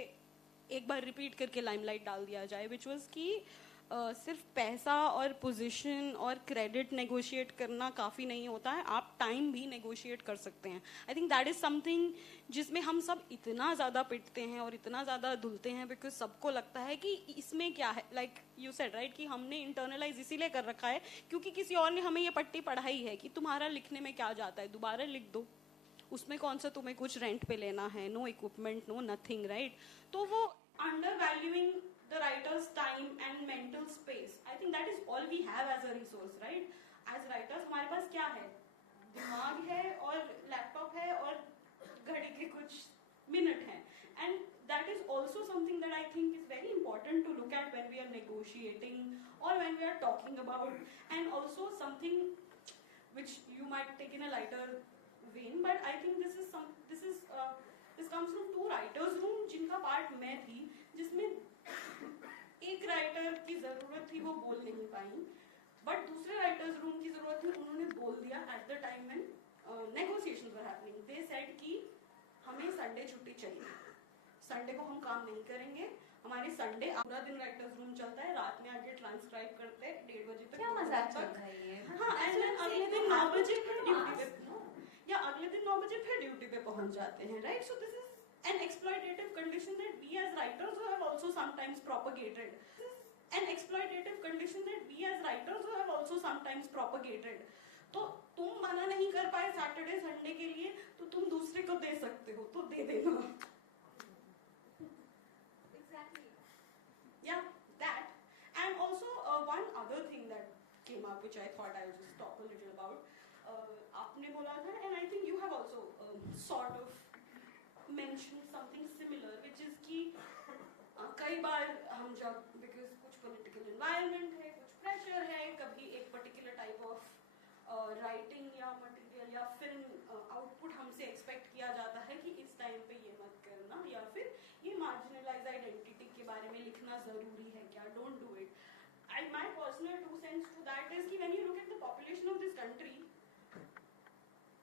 एक बार रिपीट करके लाइमलाइट डाल दिया जाए which was कि सिर्फ पैसा और पोजीशन और क्रेडिट नेगोशिएट करना काफ़ी नहीं होता है आप टाइम भी नेगोशिएट कर सकते हैं I think that is something जिसमें हम सब इतना ज़्यादा पिटते हैं और इतना ज़्यादा धुलते हैं बिकॉज सबको लगता है कि इसमें क्या है लाइक यू सेड राइट कि हमने इंटरनलाइज इसीलिए कर रखा है क्योंकि किसी और ने हमें ये पट्टी पढ़ाई है कि तुम्हारा लिखने में क्या जाता है दोबारा लिख दो उसमें कौन सा तुम्हें कुछ रेंट पे लेना है no equipment no nothing right तो वो undervaluing the writer's time and mental space I think that is all we have as a resource right as writers हमारे पास क्या है दिमाग है और लैपटॉप है और घड़ी के कुछ मिनट हैं and that is also something that I think is very important to look at when we are negotiating or when we are talking about and also something which you might take in a lighter vein but I think this comes from 2 writers room जिनका part मैं थी जिसमें एक writer की जरूरत थी वो बोल नहीं पाई बट दूसरे राइटर्स रूम की जरूरत थी उन्होंने बोल दिया at the time when negotiations were happening they said कि हमें संडे छुट्टी चाहिए संडे को हम काम नहीं करेंगे हमारे संडे पूरा दिन राइटर्स रूम चलता है, रात में आके ट्रांसक्राइब करते हैं 1:30 बजे तक। क्या मजाक चल रहा है ये? हाँ, एंड देन अगले दिन 9 बजे फिर ड्यूटी पे, या अगले दिन 9 बजे फिर ड्यूटी पे पहुंच जाते हैं, right? So this is an exploitative condition that we as writers have also sometimes propagated. An exploitative condition that we as writers have also sometimes propagated. तो तुम मना नहीं कर पाए सैटरडे संडे के लिए, तो तुम दूसरे को दे सकते हो, तो दे देना। Exactly. Yeah, that. And also one other thing that came up which I thought I would just talk a little about. आपने बोला था, and I think you have also sort of mentioned something similar, which is कि कई बार हम जब, because कुछ political environment है, कुछ pressure है, कभी एक particular type of writing या material या film output हमसे expect किया जाता है कि इस time पे ये मत करना, या फिर ये marginalized identity के बारे में लिखना ज़रूरी है क्या, don't do it. And my personal 2 cents to that is कि when you look at the population of this country,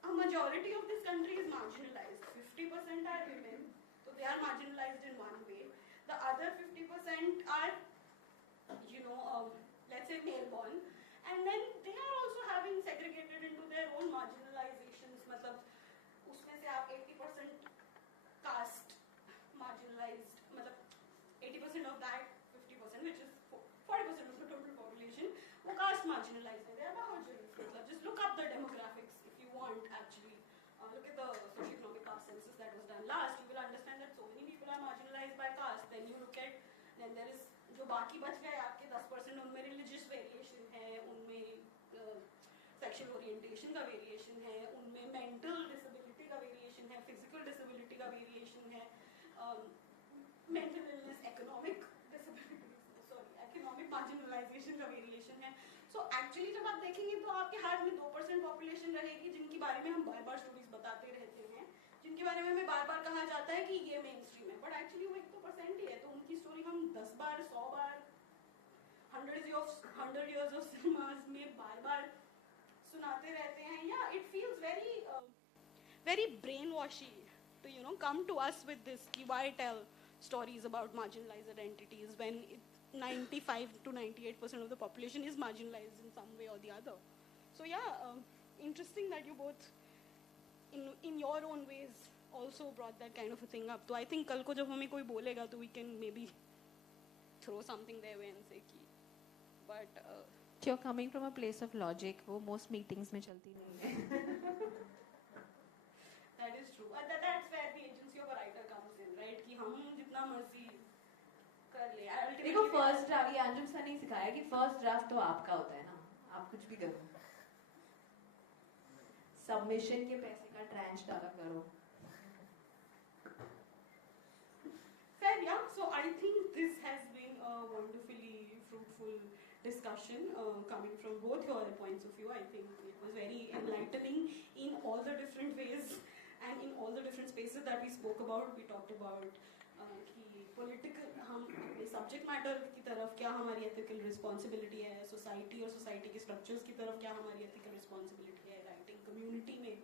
a majority of this country is marginalized. 50% are women, so they are marginalized in one way. The other 50% are, let's say male-born, and then they are also having segregated into their own marginalizations. मतलब उसमें से आप 80% caste marginalized, मतलब 80% of that 50%, which is 40% of the total population, वो caste marginalized है. They are Bahajuri. मतलब just look up the demographics if you want actually. Look at the socio-economic caste census that was done last. You will understand that so many people are marginalized by caste. Then you look at, then there is जो बाकी बच गए आपके 10%, उनमें religious variation है, उनमें sexual orientation का variation है, उनमें mental disability का variation है, physical disability का variation है, mental illness, economic marginalization का variation है. So actually जब आप देखेंगे तो आपके हाथ में 2% population रहेगी जिनके बारे में हम बार-बार stories बताते रहते हैं, जिनके बारे में हमें बार-बार कहा जाता है कि ये mainstream है, but actually वो 1% ही है, तो उनकी story हम 10 बार, 100 बार, 100 years of cinemas में बार-बार सुनाते रहते हैं. Yeah, it feels very brainwashy to come to us with this कि why tell stories about marginalized identities when 95 to 98% of the population is marginalized in some way or the other. So yeah, interesting that you both in your own ways also brought that kind of a thing up. So I think कल को जब हमें कोई बोलेगा तो we can maybe throw something their way and say कि, but you're coming from a place of logic, वो most meetings में चलती नहीं है. That is true. That's where the agency of a writer comes in, right? कि हम जितना मर्जी कर ले. देखो फर्स्ट ड्राफ्ट, ये अंजुम सर ने सिखाया कि फर्स्ट ड्राफ्ट तो आपका होता है ना, आप कुछ भी करो. सबमिशन के पैसे का ट्रांच डाला करो. Fair, yeah. So I think this has been a wonderfully fruitful discussion coming from both your points of view. I think it was very enlightening in all the different ways and in all the different spaces that we spoke about. We talked about कि political हम अपने subject matter की तरफ क्या हमारी ethical responsibility है, society और society के structures की तरफ क्या हमारी ethical responsibility है, writing community में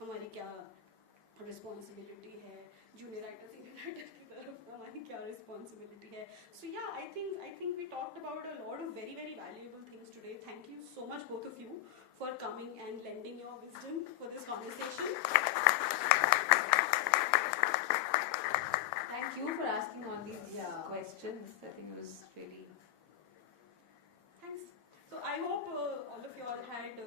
हमारी क्या responsibility है, junior writer senior writer की तरफ हमारी क्या responsibility है. So yeah, I think we talked about a lot of very very valuable things today. Thank you so much both of you for coming and lending your wisdom for this conversation. Thank you for asking all these questions. I think it was really... Thanks. So I hope all of you all had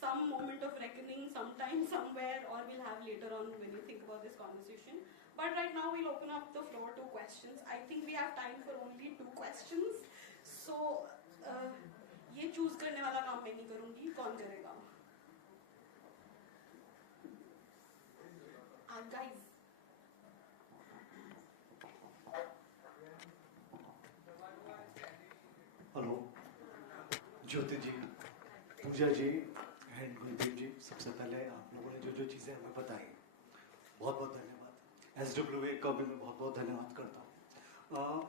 some moment of reckoning sometime, somewhere, or we'll have later on when you think about this conversation. But right now we'll open up the floor to questions. I think we have time for only 2 questions. So ये choose करने वाला काम मैं नहीं करूँगी, कौन करेगा? Guys. Hello Jyoti ji, Pooja ji and Guldeep ji, सबसे पहले आप लोगों ने जो चीज़ें हमें बताई बहुत बहुत धन्यवाद. SWA का भी मैं बहुत बहुत धन्यवाद करता हूँ.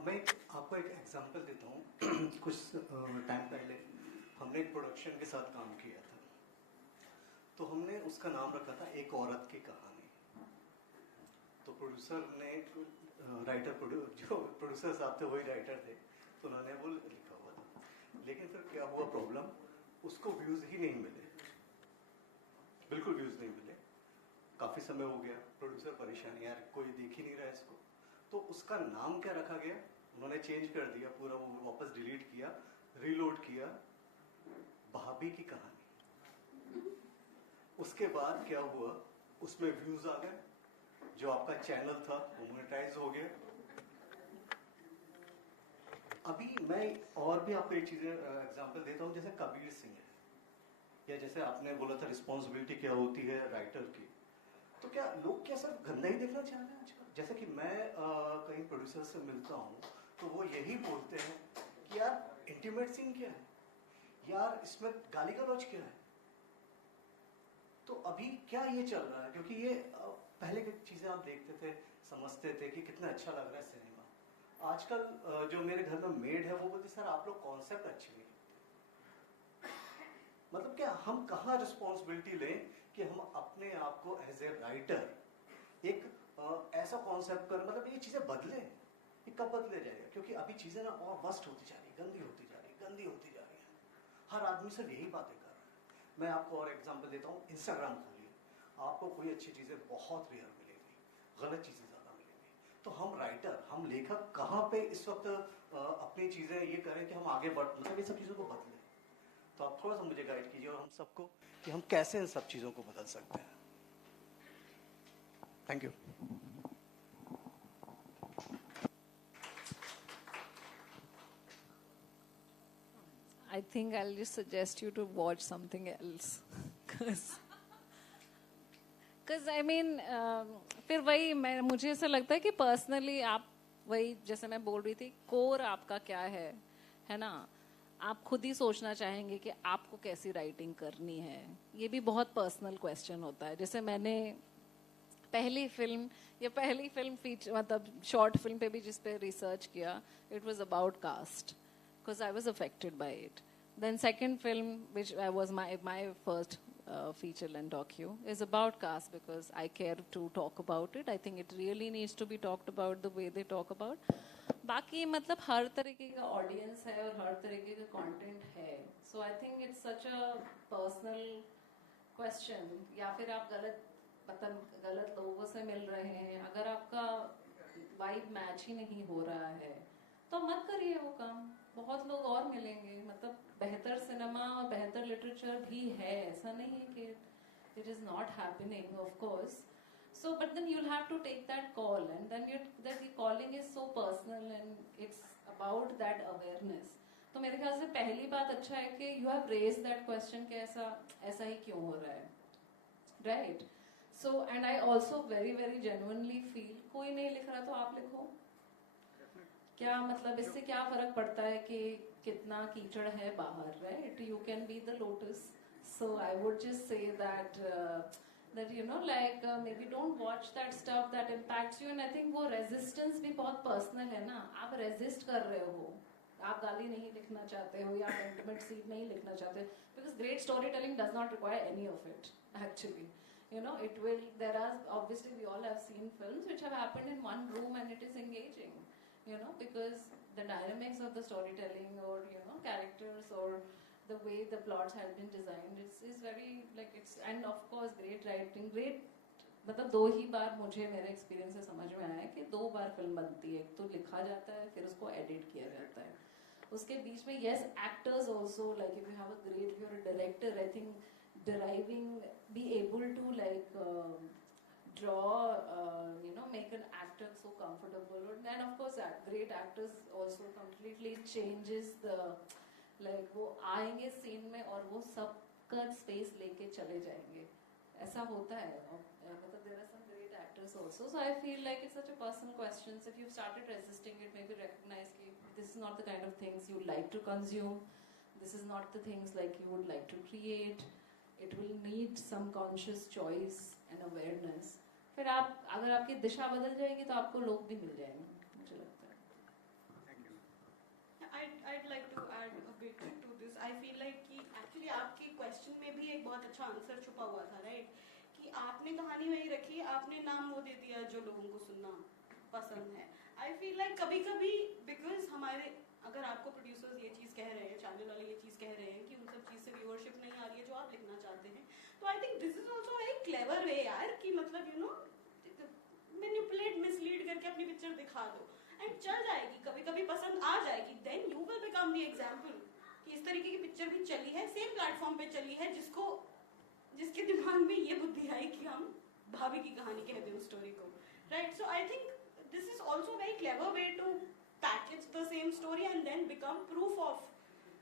मैं आपको एक एग्जांपल देता हूँ. कुछ टाइम पहले हमने एक प्रोडक्शन के साथ काम किया था, तो हमने उसका नाम रखा था एक औरत की कहानी. तो प्रोड्यूसर ने राइटर जो प्रोड्यूसर साहब थे वही राइटर थे, तो उन्होंने वो लिखा हुआ था। लेकिन फिर क्या हुआ प्रॉब्लम, उसको व्यूज़ ही नहीं मिले, बिल्कुल व्यूज़ नहीं मिले। काफ़ी समय हो गया, प्रोड्यूसर परेशान, यार कोई देख ही नहीं रहा है इसको। तो उसका नाम क्या रखा गया, उन्होंने चेंज कर दिया पूरा, वो वापस डिलीट किया, रीलोड किया, भाभी की कहानी। उसके बाद क्या हुआ, उसमें व्यूज़ आ गए, जो आपका चैनल था वो मोनेटाइज हो गया। अभी मैं और भी आपको एक चीज़ एग्जांपल देता हूँ, जैसे कबीर सिंह है, या जैसे आपने बोला था रिस्पॉन्सिबिलिटी क्या होती है राइटर की, तो क्या लोग क्या सिर्फ गंदा ही देखना चाह रहे हैं आजकल? जैसे कि मैं कहीं प्रोड्यूसर से मिलता हूँ तो वो यही बोलते हैं कि यार इंटीमेट सीन क्या है, यार इसमें गाली गलौज क्या है। तो अभी क्या ये चल रहा है, क्योंकि ये पहले की चीज़ें आप देखते थे, समझते थे कि कितना अच्छा लग रहा है सिनेमा। आजकल जो मेरे घर में मेड है वो बोलती, सर आप लोग कॉन्सेप्ट अच्छे नहीं लिखते। मतलब क्या हम कहाँ रिस्पॉन्सिबिलिटी लें कि हम अपने आप को एज ए राइटर एक ऐसा कॉन्सेप्ट कर, मतलब ये चीज़ें बदलें, ये कब बदले जाएगा? क्योंकि अभी चीज़ें ना और वर्स्ट होती जा रही, गंदी होती जा रही, गंदी होती जा रही है। हर आदमी सिर्फ यही बातें कर रहा है। मैं आपको और एग्जांपल देता हूँ, इंस्टाग्राम खोलिए, आपको कोई अच्छी चीज़ें बहुत रेयर मिलेंगी, गलत चीज़ें ज़्यादा मिलेंगी। तो हम राइटर, हम लेखक कहाँ पे इस वक्त अपनी चीज़ें ये करें कि हम आगे बढ़, मतलब ये सब चीज़ों को बदलें। तो आप थोड़ा सा मुझे गाइड कीजिए और हम सबको कि हम कैसे इन सब चीज़ों को बदल सकते हैं। Thank you. I think I'll just suggest you to watch something else. Because I mean, फिर वही मुझे ऐसा लगता है कि पर्सनली आप वही, जैसे मैं बोल रही थी, कोर आपका क्या है ना? आप खुद ही सोचना चाहेंगे कि आपको कैसी राइटिंग करनी है। ये भी बहुत पर्सनल क्वेश्चन होता है। जैसे मैंने पहली फिल्म फीचर, मतलब शॉर्ट फिल्म पे भी जिस पे रिसर्च किया, it was about cast, because I was affected by it. Then second film, which was my first feature length docu, is about caste because I care to talk about it. I think it really needs to be talked about the way they talk about. बाकी मतलब हर तरीके का audience है और हर तरीके का content है. So I think it's such a personal question. या फिर आप गलत लोगों से मिल रहे हैं, अगर आपका वाइब मैच ही नहीं हो रहा है तो मत करिए वो काम. बहुत लोग और मिलेंगे. मतलब बेहतर सिनेमा और बेहतर लिटरेचर भी है, ऐसा नहीं है कि it is not happening, of course. So, but then you'll have to take that call, and then that calling is so personal, and it's about that awareness. तो मेरे ख्याल से पहली बात अच्छा है कि you have raised that question कि ऐसा ही क्यों हो रहा है, right? So, and I also very very genuinely feel कोई नहीं लिख रहा तो आप लिखो. क्या मतलब इससे क्या फर्क पड़ता है कि कितना कीचड़ है बाहर, right? You can be the lotus. So I would just say that that you know, like maybe don't watch that stuff that impacts you. And I think वो resistance भी बहुत personal है ना. आप resist कर रहे हो, आप गाली नहीं लिखना चाहते हो या आप intimate scene नहीं लिखना चाहते, because great storytelling does not require any of it actually. You know, it will. There are obviously, we all have seen films which have happened in one room and it is engaging. You know, because the dynamics of the storytelling, or you know, characters, or the way the plots have been designed, is very like it's, and of course great writing, great. मतलब दो ही बार मुझे मेरे experience से समझ में आया कि दो बार फिल्म बनती है. एक तो लिखा जाता है, फिर उसको एडिट किया जाता है. उसके बीच में yes, actors also, like if you have a great, if you're a director, I think deriving, be able to like draw, you know, make an actor so comfortable. And of course great actors also completely changes the, like वो आएंगे scene में और वो सब का space लेके चले जाएंगे. ऐसा होता है. मतलब there are some great actors also. So I feel like it's such a personal question. So if you've started resisting it, maybe recognize that this is not the kind of things you like to consume. This is not the things like you would like to create. It will need some conscious choice and awareness. फिर आप, अगर आपकी दिशा बदल जाएगी तो आपको लोग भी मिल जाएंगे, मुझे लगता है. I'd like to add a bit to this. I feel like कि actually आपके question में भी एक बहुत अच्छा आंसर छुपा हुआ था, right? कि आपने कहानी वही रखी, आपने नाम वो दे दिया जो लोगों को सुनना. पसंद है. I feel like कभी-कभी because हमारे अगर आपको प्रोड्यूसर्स ये चीज़ कह रहे हैं, चैनल वाले ये चीज़ कह रहे हैं कि उन सब चीज़ से व्यूअरशिप नहीं आ रही है जो आप लिखना चाहते हैं, तो I think this is also very clever way यार कि मतलब यू नो मैनिपुलेट मिसलीड करके अपनी पिक्चर दिखा दो एंड चल जाएगी, कभी कभी पसंद आ जाएगी, then you will become the example कि इस तरीके की पिक्चर भी चली है, सेम प्लेटफॉर्म पे चली है, जिसके दिमाग में ये बुद्धि आई कि हम भाभी की कहानी कह दें उस स्टोरी को, right. So I think this is also very clever way to package the same story and then become proof of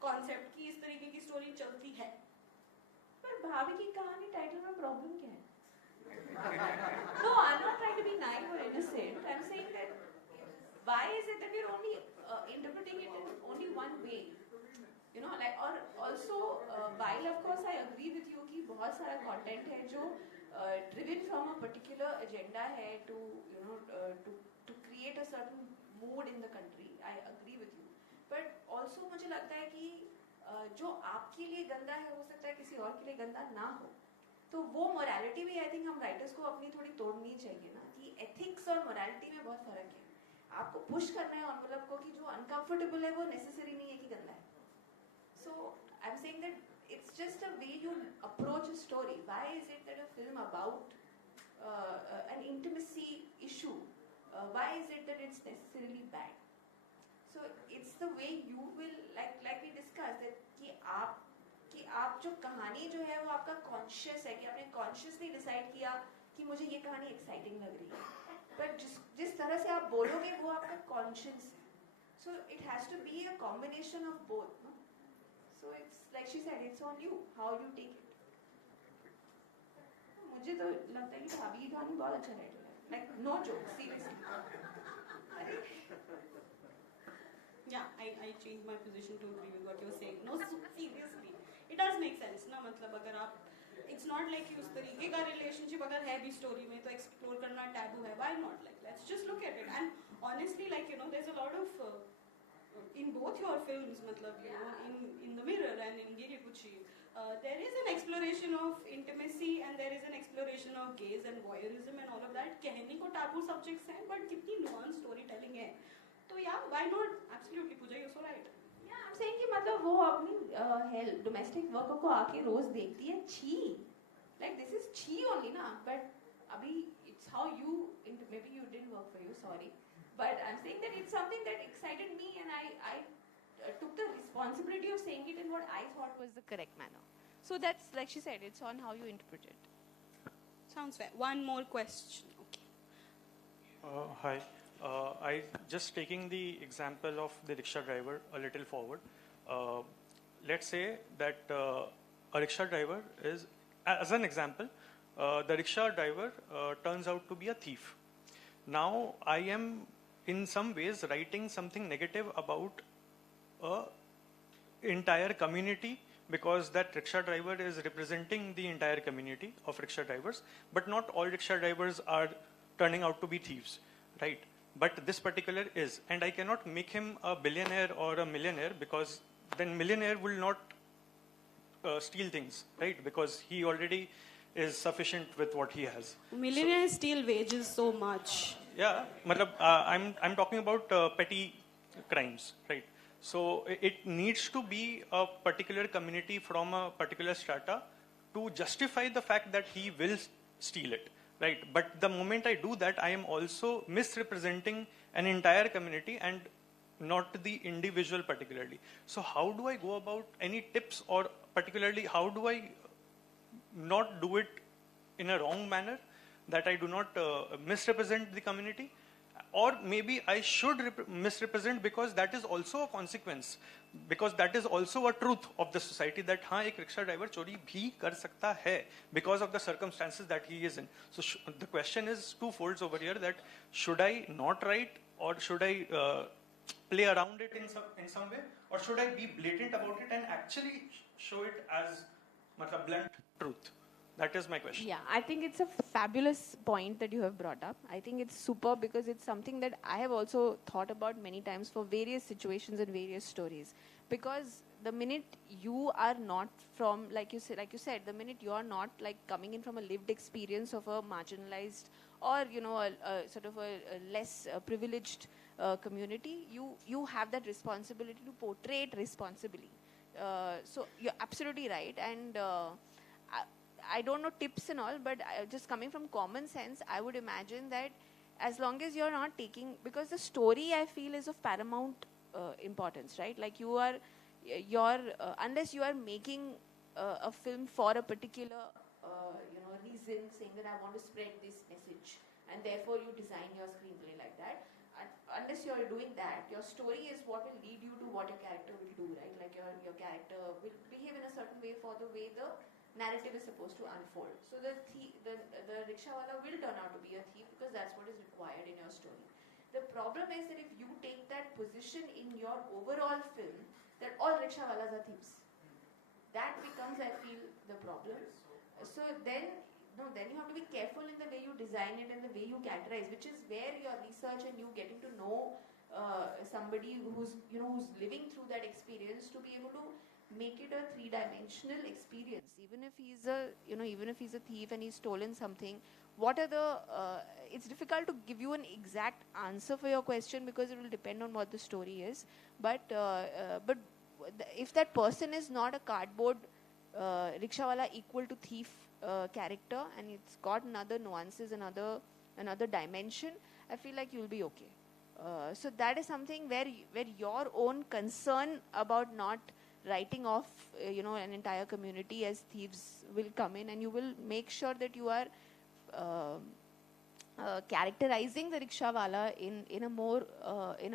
concept कि इस तरीके की स्टोरी चलती है. पर भाभी की कहानी टाइटल में प्रॉब्लम क्या है? No, I'm not trying to be naive or innocent. I'm saying that why is it that we're only interpreting it in only one way? You know, like, or also while of course I agree with you कि बहुत सारा content है जो driven from a particular agenda है to you know to create a certain mood in the country. I agree with you. But also मुझे लगता है कि जो आपके लिए गंदा है हो सकता है किसी और के लिए गंदा ना हो. तो वो मोरालिटी भी आई थिंक हम राइटर्स को अपनी थोड़ी तोड़नी चाहिए ना कि एथिक्स और मोरालिटी में बहुत फर्क है. आपको पुश करना है एनवेलप को कि जो अनकंफर्टेबल है वो नेसेसरी नहीं है कि गंदा है. So I am saying that it's just a way you approach a story. Why is it that a film about an intimacy issue, why is it that it's necessarily bad? So it's the way you will like we discussed that कि आप जो कहानी जो है वो आपका conscious है कि आपने कॉन्शियसली डिसाइड किया कि मुझे ये कहानी एक्साइटिंग लग रही है, बट जिस तरह से आप बोलोगे वो आपका कॉन्शियस है. So it has to be a combination of both. So it's like she said it's on you how you take it. मुझे तो लगता है कि भाभी की कहानी बहुत अच्छा टाइटल है. Like no joke, seriously. Yeah, I changed my position to agree with what you're saying. No, seriously, it does make sense ना. मतलब अगर आप, it's not like कि उस तरीके का relationship अगर है भी story में तो explore करना taboo है. Why not? Like let's just look at it. And honestly, like you know, there's a lot of in both your films, मतलब you know, in The Mirror and in Geeli Pucchi, there is an exploration of intimacy and there is an exploration of gaze and voyeurism and all of that. कहने को taboo subjects हैं, but कितनी nuanced storytelling है. तो yeah, why not? Absolutely, Pooja, you're so right. Yeah, I'm saying कि मतलब वो अपनी हेल्प डोमेस्टिक वर्कर को आके रोज देखती है. छी, like this is छी only ना. But अभी it's how you maybe you didn't work for you, sorry. But I'm saying that it's something that excited me and I took the responsibility of saying it in what I thought was the correct manner. So that's like she said, it's on how you interpret it. Sounds fair. One more question. Okay. Hi. I just taking the example of the rickshaw driver a little forward. Let's say that a rickshaw driver is, as an example, the rickshaw driver turns out to be a thief. Now I am in some ways writing something negative about a entire community because that rickshaw driver is representing the entire community of rickshaw drivers, but not all rickshaw drivers are turning out to be thieves, right? But this particular is, and I cannot make him a billionaire or a millionaire because then millionaire will not steal things, right? Because he already is sufficient with what he has. Millionaires steal wages so much. Yeah, matlab, I'm talking about petty crimes, right? So it needs to be a particular community from a particular strata to justify the fact that he will steal it. Right, but the moment I do that, I am also misrepresenting an entire community and not the individual particularly. So how do I go about any tips, or particularly how do I not do it in a wrong manner, that I do not misrepresent the community? Or maybe I should misrepresent because that is also a consequence, because that is also a truth of the society that हाँ एक rickshaw driver चोरी भी कर सकता है because of the circumstances that he is in. So the question is twofold over here, that should I not write, or should I play around it in some way, or should I be blatant about it and actually show it as मतलब blunt truth? That is my question. Yeah, I think it's a fabulous point that you have brought up. I think it's super because it's something that I have also thought about many times for various situations and various stories. Because the minute you are not from, like you said, the minute you are not like coming in from a lived experience of a marginalized or a sort of a less privileged community, you have that responsibility to portray it responsibly. So you're absolutely right, and I don't know tips and all, but just coming from common sense, I would imagine that as long as you're not taking, because the story I feel is of paramount importance, right? Like unless you are making a film for a particular reason, saying that I want to spread this message, and therefore you design your screenplay like that. Unless you're doing that, your story is what will lead you to what your character will do, right? Like your character will behave in a certain way for the way the narrative is supposed to unfold. So the rickshawala will turn out to be a thief because that's what is required in your story. The problem is that if you take that position in your overall film, that all rickshawalas are thieves, that becomes, I feel, the problem. So then you have to be careful in the way you design it and the way you characterize, which is where your research and you getting to know somebody who's living through that experience to be able to make it a three-dimensional experience. Even if he's a thief and he's stolen something, what are the? It's difficult to give you an exact answer for your question because it will depend on what the story is. But if that person is not a cardboard rickshawala equal to thief character, and it's got another nuances, another dimension, I feel like you'll be okay. So that is something where your own concern about not writing off an entire community as thieves will come in, and you will make sure that you are characterizing the rickshawala in a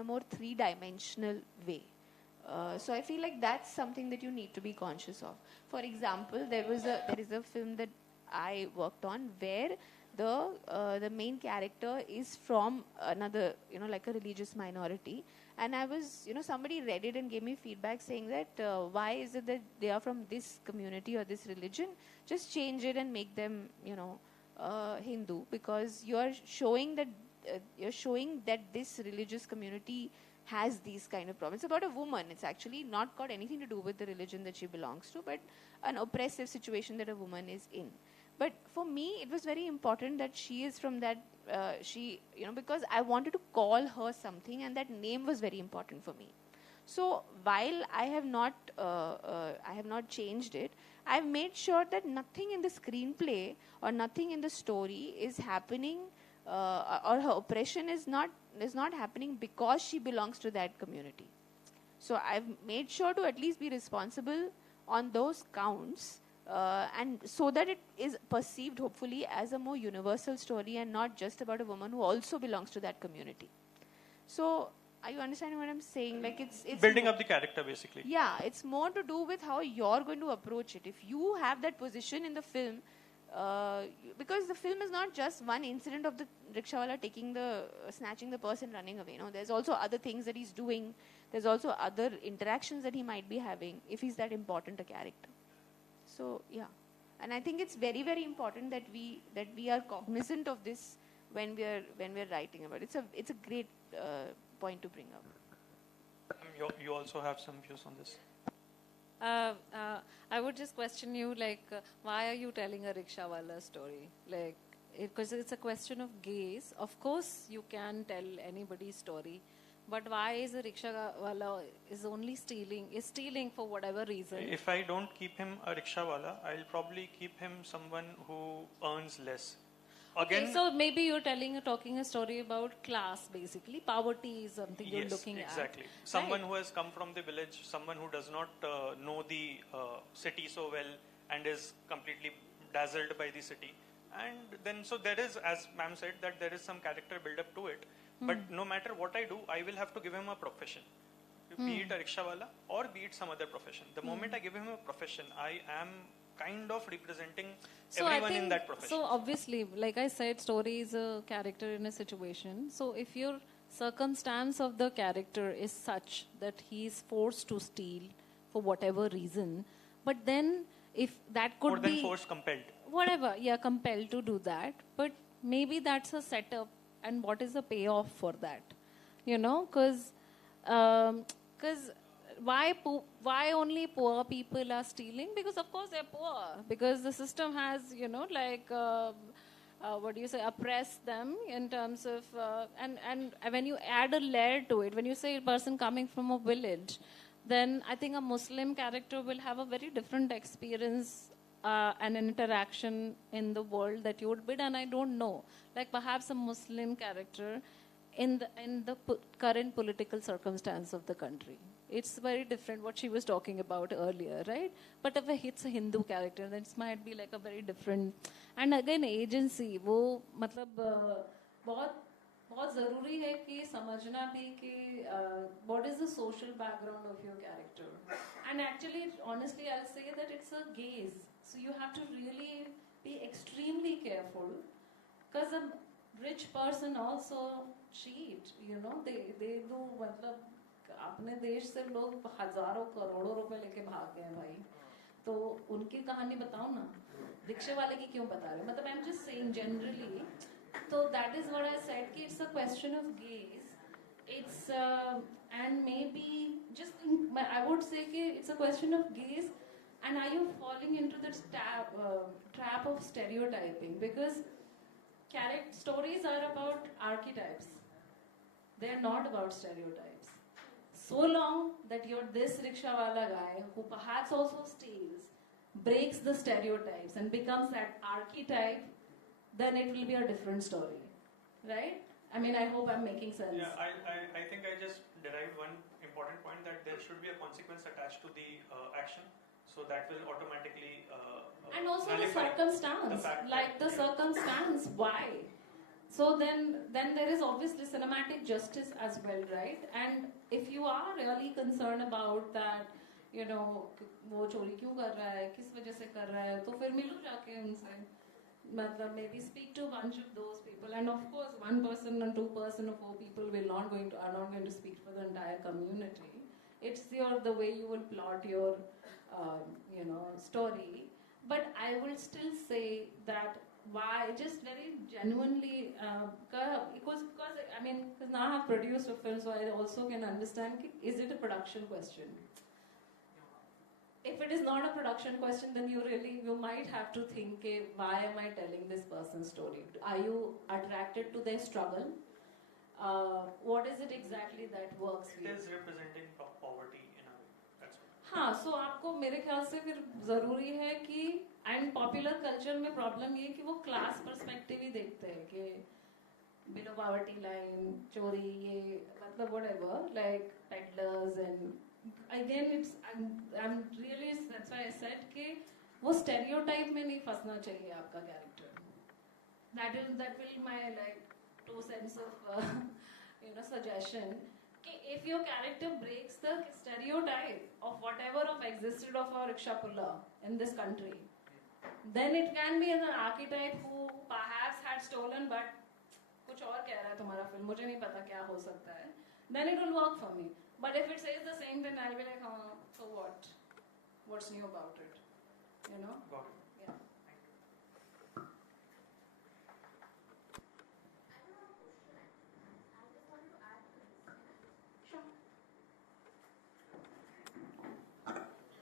more three-dimensional way. So I feel like that's something that you need to be conscious of. For example, there is a film that I worked on where the main character is from another, like a religious minority. And I was, somebody read it and gave me feedback saying that why is it that they are from this community or this religion? Just change it and make them, Hindu, because you're showing that this religious community has these kind of problems. It's about a woman. It's actually not got anything to do with the religion that she belongs to, but an oppressive situation that a woman is in. But for me, it was very important that she is from that, because I wanted to call her something, and that name was very important for me. So while I have not changed it, I've made sure that nothing in the screenplay or nothing in the story is happening, or her oppression is not happening because she belongs to that community. So I've made sure to at least be responsible on those counts, and so that it is perceived hopefully as a more universal story and not just about a woman who also belongs to that community. So are you understanding what I'm saying? Like it's building up the character basically. Yeah, it's more to do with how you're going to approach it. If you have that position in the film, because the film is not just one incident of the rickshawala snatching the person, running away. There's also other things that he's doing. There's also other interactions that he might be having if he's that important a character. So yeah, and I think it's very, very important that we are cognizant of this when we're writing about it. It's a great point to bring up. You also have some views on this. I would just question you, why are you telling a rickshawala story? Because it's a question of gaze. Of course, you can tell anybody's story, but why is a rickshawala is stealing for whatever reason? If I don't keep him a rickshawala, I'll probably keep him someone who earns less. Again, okay, so maybe you're talking a story about class, basically. Poverty is something you're looking at. Yes, exactly. Someone who has come from the village, someone who does not know the city so well and is completely dazzled by the city. And then, so there is, as ma'am said, that there is some character build-up to it. But no matter what I do, I will have to give him a profession. Be it a rickshawala or be it some other profession. The moment I give him a profession, I am kind of representing everyone in that profession. So obviously, like I said, story is a character in a situation. So if your circumstance of the character is such that he is forced to steal for whatever reason, but then if that could be... Or then forced, compelled. Whatever, compelled to do that. But maybe that's a setup, and what is the payoff for that? Because why only poor people are stealing? Because of course they're poor. Because the system has, what do you say, oppress them in terms of, and when you add a layer to it, when you say a person coming from a village, then I think a Muslim character will have a very different experience and interaction in the world that you would bid, and I don't know. Like perhaps a Muslim character in the current political circumstance of the country. It's very different what she was talking about earlier, right? But if it's a Hindu character, then it might be like a very different. And again, agency, वो मतलब बहुत ज़रूरी है कि समझना भी कि what is the social background of your character. And actually, honestly, I'll say that it's a gaze. So you have to really be extremely careful, because a rich person also cheat. You know, they do मतलब अपने देश से लोग हजारों करोड़ों रुपए लेके भाग गए भाई, तो उनकी कहानी बताओ ना, रिक्शे वाले की क्यों बता रहे? मतलब I'm just saying generally. So that is what I said कि it's a question of gaze. It's and maybe just I would say कि it's a question of gaze, and are you falling into the trap of stereotyping? Because stories are about archetypes. They are not about stereotypes. So long that you're this rickshaw wala guy who perhaps also steals, breaks the stereotypes and becomes that archetype, then it will be a different story, right? I mean, I hope I'm making sense. Yeah, I think I just derived one important point, that there should be a consequence attached to the action, so that will automatically and also the circumstance, the circumstance, why? So then there is obviously cinematic justice as well, right? And if you are really concerned about that, you know, वो चोरी क्यों कर रहा है, किस वजह से कर रहा है, तो फिर मिलो जाके उनसे, मतलब maybe speak to a bunch of those people, and of course 1 person and 2 person or 4 people are not going to speak for the entire community. It's the way you will plot your you know, story. But I will still say that why, just very genuinely, because I mean, because now I have produced a film, so I also can understand, is it a production question? If it is not a production question, then you might have to think, why am I telling this person's story? Are you attracted to their struggle? What is it exactly that works for you? It is representing poverty in a way. That's what. हाँ, so आपको मेरे ख्याल से फिर ज़रूरी है कि and popular culture में problem ये है कि वो class perspective ही देखते हैं कि below poverty line, चोरी ये मतलब whatever, like peddlers, and again I'm really, that's why I said कि वो stereotype में नहीं फंसना चाहिए आपका character. That will my like 2 cents of you know, suggestion. If your character breaks the stereotype of whatever of existed of our rickshaw puller in this country, then it can be an archetype who perhaps had stolen, but कुछ और कह रहा है तुम्हारा film, मुझे नहीं पता क्या हो सकता है, then it will work for me. But if it says the same, then I'll be like, so what? What's new about it? You know? Got it. Yeah.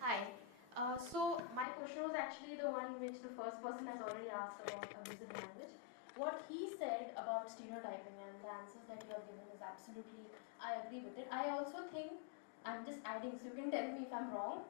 Hi. So my question was actually the one which the first person has already asked about abusive language. What he said about stereotyping and the answers that you have given is absolutely, I agree with it. I also think, I'm just adding, so you can tell me if I'm wrong,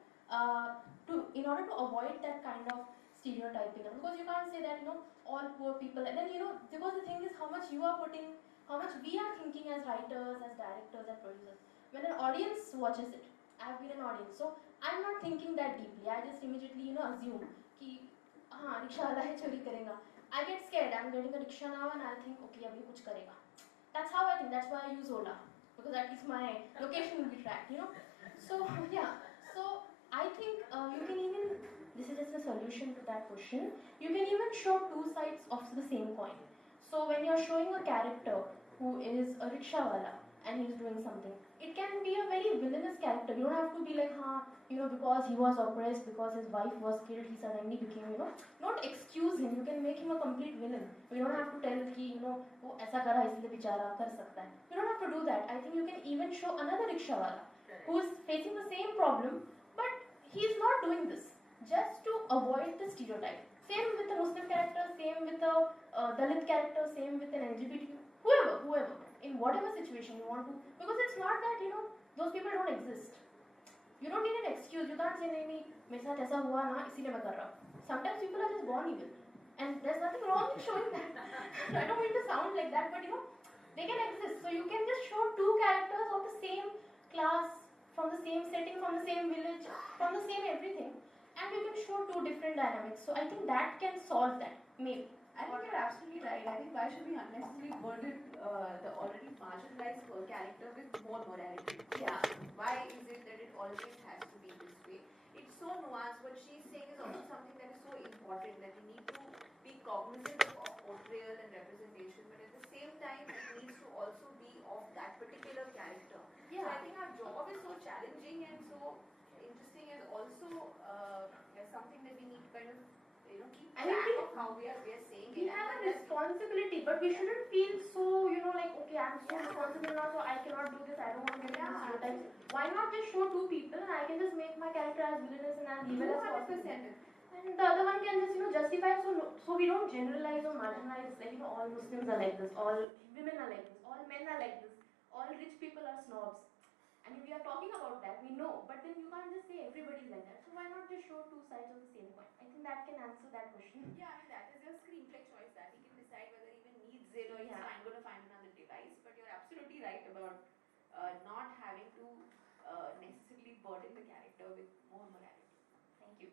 in order to avoid that kind of stereotyping, because you can't say that, you know, all poor people, and then, you know, because the thing is how much you are putting, how much we are thinking as writers, as directors, as producers. When an audience watches it, I've been an audience, so I'm not thinking that deeply. I just immediately, you know, assume कि हाँ rickshaw वाला है चोरी करेगा. I get scared. I'm getting a rickshaw now, and I think, okay, अभी कुछ करेगा. That's how I think. That's why I use Ola, because at least my location will be tracked, you know. So yeah. So I think you can even, this is just a solution to that question. You can even show 2 sides of the same coin. So when you're showing a character who is a rickshaw wala and he's doing something, it can be a very villainous character. You don't have to be like, you know, because he was oppressed, because his wife was killed, he suddenly became, you know, not excuse him. You can make him a complete villain. You don't have to tell कि, you know, वो ऐसा करा इसलिए बेचारा कर सकता है. You don't have to do that. I think you can even show another rickshaw wala who is facing the same problem, but he is not doing this just to avoid the stereotype. Same with a Muslim character, same with a Dalit character, same with an LGBTQ, whoever, in whatever situation you want to, because it's not that, you know, those people don't exist. You don't need an excuse. You can't say, नहीं मेरे साथ ऐसा हुआ ना इसीलिए मैं कर रहा हूँ. Sometimes people are just born evil, and there's nothing wrong in showing that. I don't mean to sound like that, but you know, they can exist. So you can just show two characters of the same class, from the same setting, from the same village, from the same everything, and you can show two different dynamics. So I think that can solve that, maybe. I think you're absolutely right. I think why should we unnecessarily burden the already marginalized character with more morality? Yeah. Why is it that it always has to be this way? It's so nuanced. What she's saying is also something that is so important, that we need to be cognizant of portrayal and representation, but at the same time, it needs to also be of that particular character. Yeah. So I think our job is so challenging and so interesting, and also something that we need to kind of, you know, keep track of how we are saying we it. have a responsibility, but we shouldn't feel so, you know, like, okay, I'm so responsible now, so I cannot do this, I don't want to get into stereotypes. Why not just show two people and I can just make my character as villainous and as evil as possible? And the other one can just, you know, justify it, so we don't generalize or marginalize, like, you know, all Muslims are like this, all women are like this, all men are like this, all rich people are snobs. I mean, we are talking about that, we know, but then you can't just say everybody's like that. So why not just show two sides of the same coin? I think that can answer that question. Yeah, I mean, that is your screenplay choice, that he can decide whether he even needs it or he's going to find another device. But you're absolutely right about not having to necessarily burden the character with more morality. Thank you.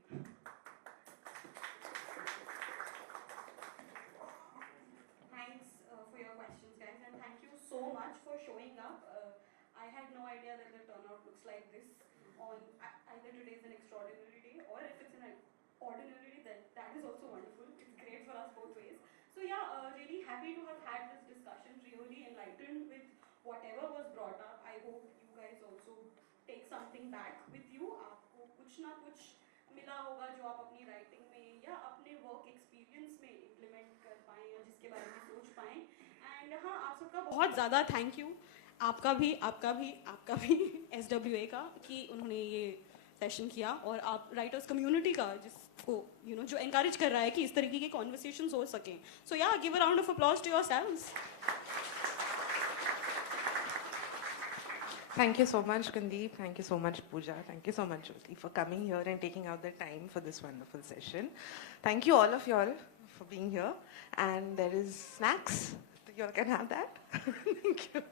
Thanks for your questions, guys, and thank you so much for showing up. I had no idea that the turnout looks like this on either today is an extraordinary day, or if it's an ordinary day, then that is also wonderful. It's great for us both ways. So yeah, really happy to have had this discussion, really enlightened with whatever was brought up. I hope you guys also take something back with you. आपको कुछ ना कुछ मिला होगा जो आप अपनी writing में या अपने वर्क एक्सपीरियंस में इम्प्लीमेंट कर पाएँ या जिसके बारे में सोच पाएँ. एंड हाँ, आप सबका बहुत ज़्यादा थैंक यू, आपका भी SWA का, कि उन्होंने ये सेशन किया, और आप राइटर्स कम्युनिटी का जिसको यू नो जो एनकरेज कर रहा है कि इस तरीके के कॉन्वर्सेशंस हो सकें. So yeah, give a round of applause to yourselves. Thank you so much, Kandeep. Thank you so much, Pooja. Thank you so much, Jyoti, for coming here and taking out the time for this wonderful session. Thank you all of y'all for being here. And there is snacks. You all can have that. Thank you.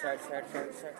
Set.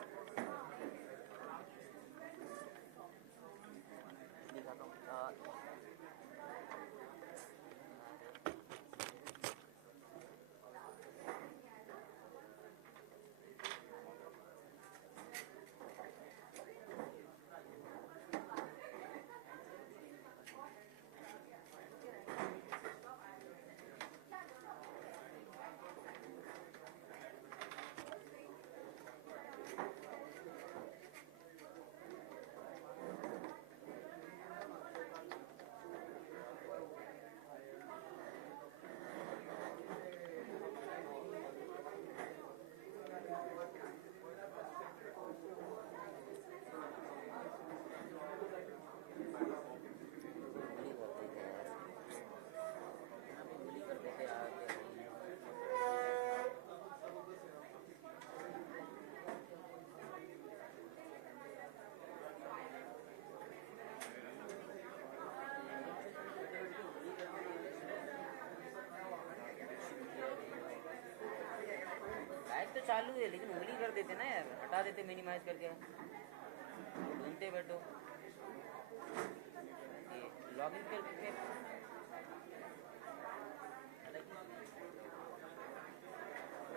चालू है लेकिन उंगली कर देते ना यार, हटा देते मिनिमाइज करके, ढूंढते बैठो। लॉगिन करके